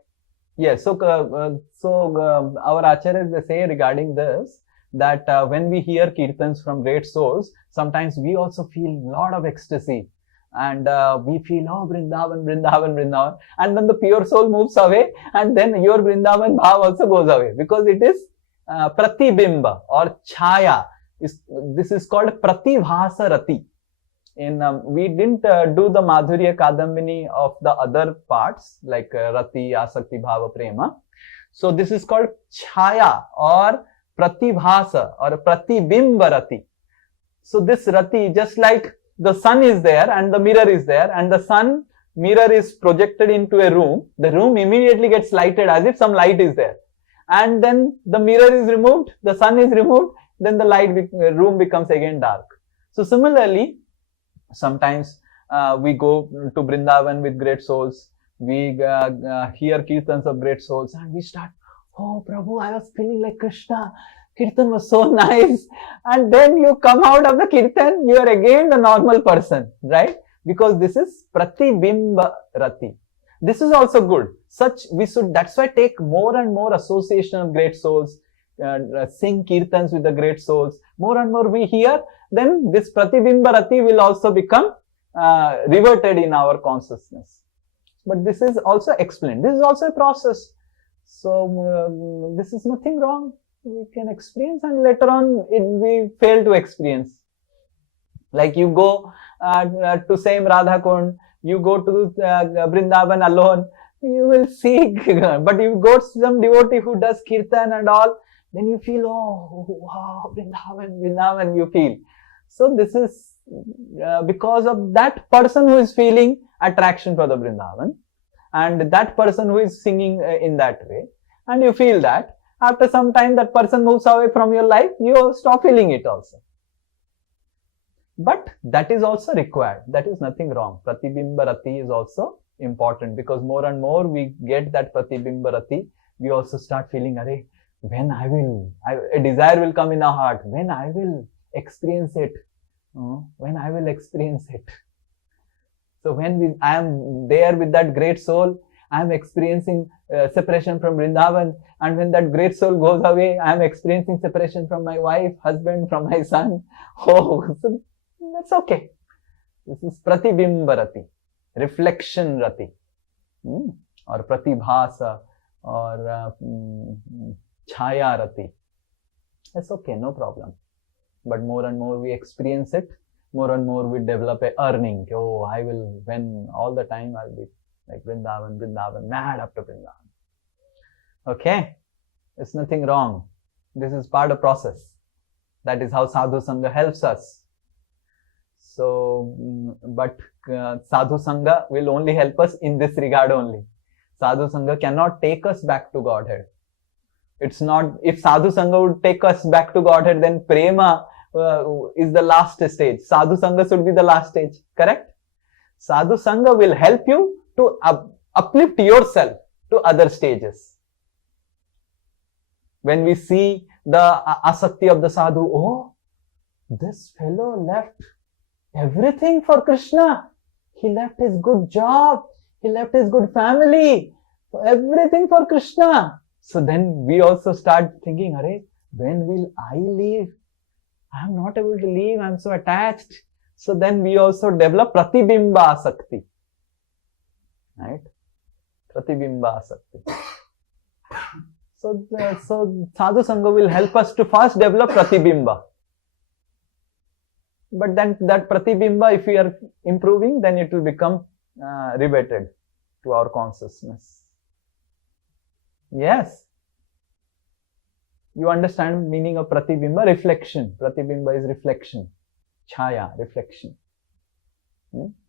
Yes, so our acharyas, they say regarding this that when we hear kirtans from great souls, sometimes we also feel a lot of ecstasy, and we feel, oh, Vrindavan, Vrindavan, Vrindavan, and then the pure soul moves away, and then your Vrindavan bhav also goes away, because it is pratibimba or chaya. This is called pratibhasa rati. We didn't do the Madhurya Kadambini of the other parts like Rati, Asakti, Bhava, Prema. So this is called Chaya or Pratibhasa or Pratibimba Rati. So this Rati, just like the sun is there and the mirror is there, and the sun mirror is projected into a room, the room immediately gets lighted as if some light is there. And then the mirror is removed, the sun is removed, then the room becomes again dark. So similarly, sometimes we go to Vrindavan with great souls, we hear kirtans of great souls, and we start, oh Prabhu, I was feeling like Krishna, kirtan was so nice, and then you come out of the kirtan, you are again the normal person, right? Because this is pratibimba rati. This is also good. That's why take more and more association of great souls, sing kirtans with the great souls. More and more we hear, then this pratibimba rati will also become reverted in our consciousness. But this is also explained. This is also a process. So this is nothing wrong. We can experience, and later on we fail to experience. Like you go to same Radha Kund, you go to Vrindavan alone, you will see, but you go to some devotee who does kirtan and all, then you feel, oh wow, Vrindavan, Vrindavan, you feel. So this is because of that person who is feeling attraction for the Vrindavan, and that person who is singing in that way, and you feel that. After some time, that person moves away from your life, you stop feeling it also. But that is also required. That is nothing wrong. Pratibimba rati is also important, because more and more we get that pratibimba rati, we also start feeling, arey, when a desire will come in our heart, when I will experience it, when I will experience it. So when I am there with that great soul, I am experiencing separation from Vrindavan, and when that great soul goes away, I am experiencing separation from my wife, husband, from my son. Oh, so that's okay. This is pratibimba rati, reflection rati, or pratibhasa, or chaya rati. That's okay, no problem. But more and more we experience it, more and more we develop a earning. Oh, I will, when all the time I'll be like Vrindavan, Vrindavan, mad after Vrindavan. Okay, it's nothing wrong. This is part of process. That is how Sadhu Sangha helps us. So, but Sadhu Sangha will only help us in this regard only. Sadhu Sangha cannot take us back to Godhead. It's not, if Sadhu Sangha would take us back to Godhead, then Prema is the last stage. Sadhu Sangha should be the last stage, correct? Sadhu Sangha will help you to uplift yourself to other stages. When we see the asakti of the sadhu, oh, this fellow left everything for Krishna. He left his good job. He left his good family. Everything for Krishna. So then we also start thinking, arey, when will I leave? I am not able to leave. I am so attached. So then we also develop pratibimba asakti. Right? Pratibimba asakti. So Sadhu Sangha will help us to first develop pratibimba. But then that pratibimba, if we are improving, then it will become riveted to our consciousness. Yes. You understand meaning of pratibimba? Reflection. Pratibimba is reflection. Chaya, reflection.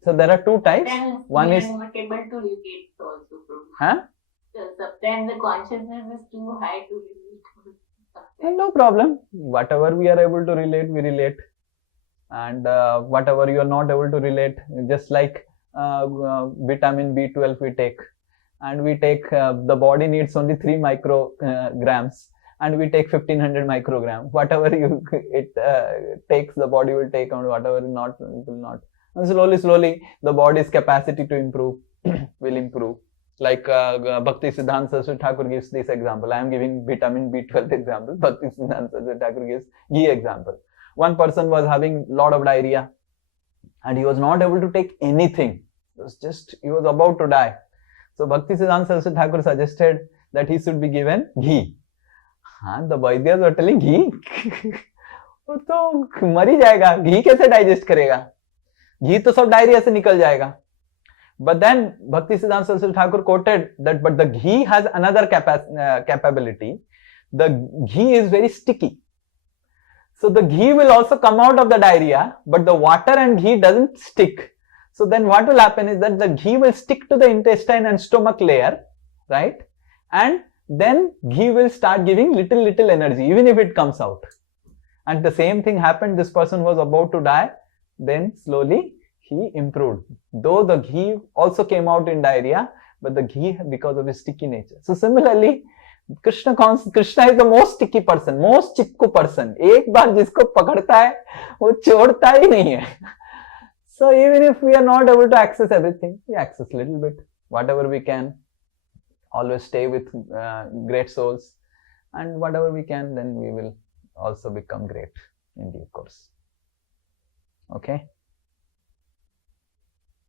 So there are two types. Then one is not able to relate also. Huh? So sometimes the consciousness is too high to relate. No problem. Whatever we are able to relate, we relate. And whatever you are not able to relate, just like vitamin B12 we take. And we take, the body needs only 3 micrograms. And we take 1500 micrograms. Whatever it takes, the body will take, and whatever not, it will not. And slowly, the body's capacity to improve will improve. Like Bhakti Siddhanta Saraswati Thakur gives this example. I am giving vitamin B12 example. Bhakti Siddhanta Saraswati Thakur gives ghee example. One person was having lot of diarrhea and he was not able to take anything. He was about to die. So Bhakti Siddhanta Saraswati Thakur suggested that he should be given ghee. The Vaidyas were telling ghee? वो तो मर ही जाएगा, घी कैसे digest करेगा, घी तो सब diarrhoea से निकल जाएगा. But then Bhakti Siddhanta Saraswati Thakur quoted that, but the ghee has another capability. The ghee is very sticky. So the ghee will also come out of the diarrhea, but the water and ghee doesn't stick. So then what will happen is that the ghee will stick to the intestine and stomach layer, right? And then ghee will start giving little energy, even if it comes out. And the same thing happened. This person was about to die. Then slowly he improved. Though the ghee also came out in diarrhea, but the ghee because of his sticky nature. So similarly, Krishna is the most sticky person, most chipku person. एक बार जिसको पकड़ता है, वो छोड़ता ही नहीं है. So even if we are not able to access everything, we access little bit, whatever we can. Always stay with great souls, and whatever we can, then we will also become great in due course. Okay?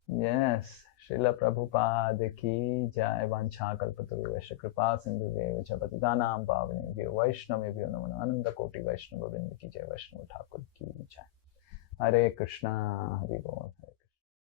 Yes. Srila Prabhupada ki jai. Vancha kalpataruvyasya kripa sindhuvyeva patitanam pavanebhyo vaishnavebhyo namo namo. Ananda koti vaishnava vrinda ki jai. Vaishnava Thakur ki jai. Hare Krishna. Hare Bol.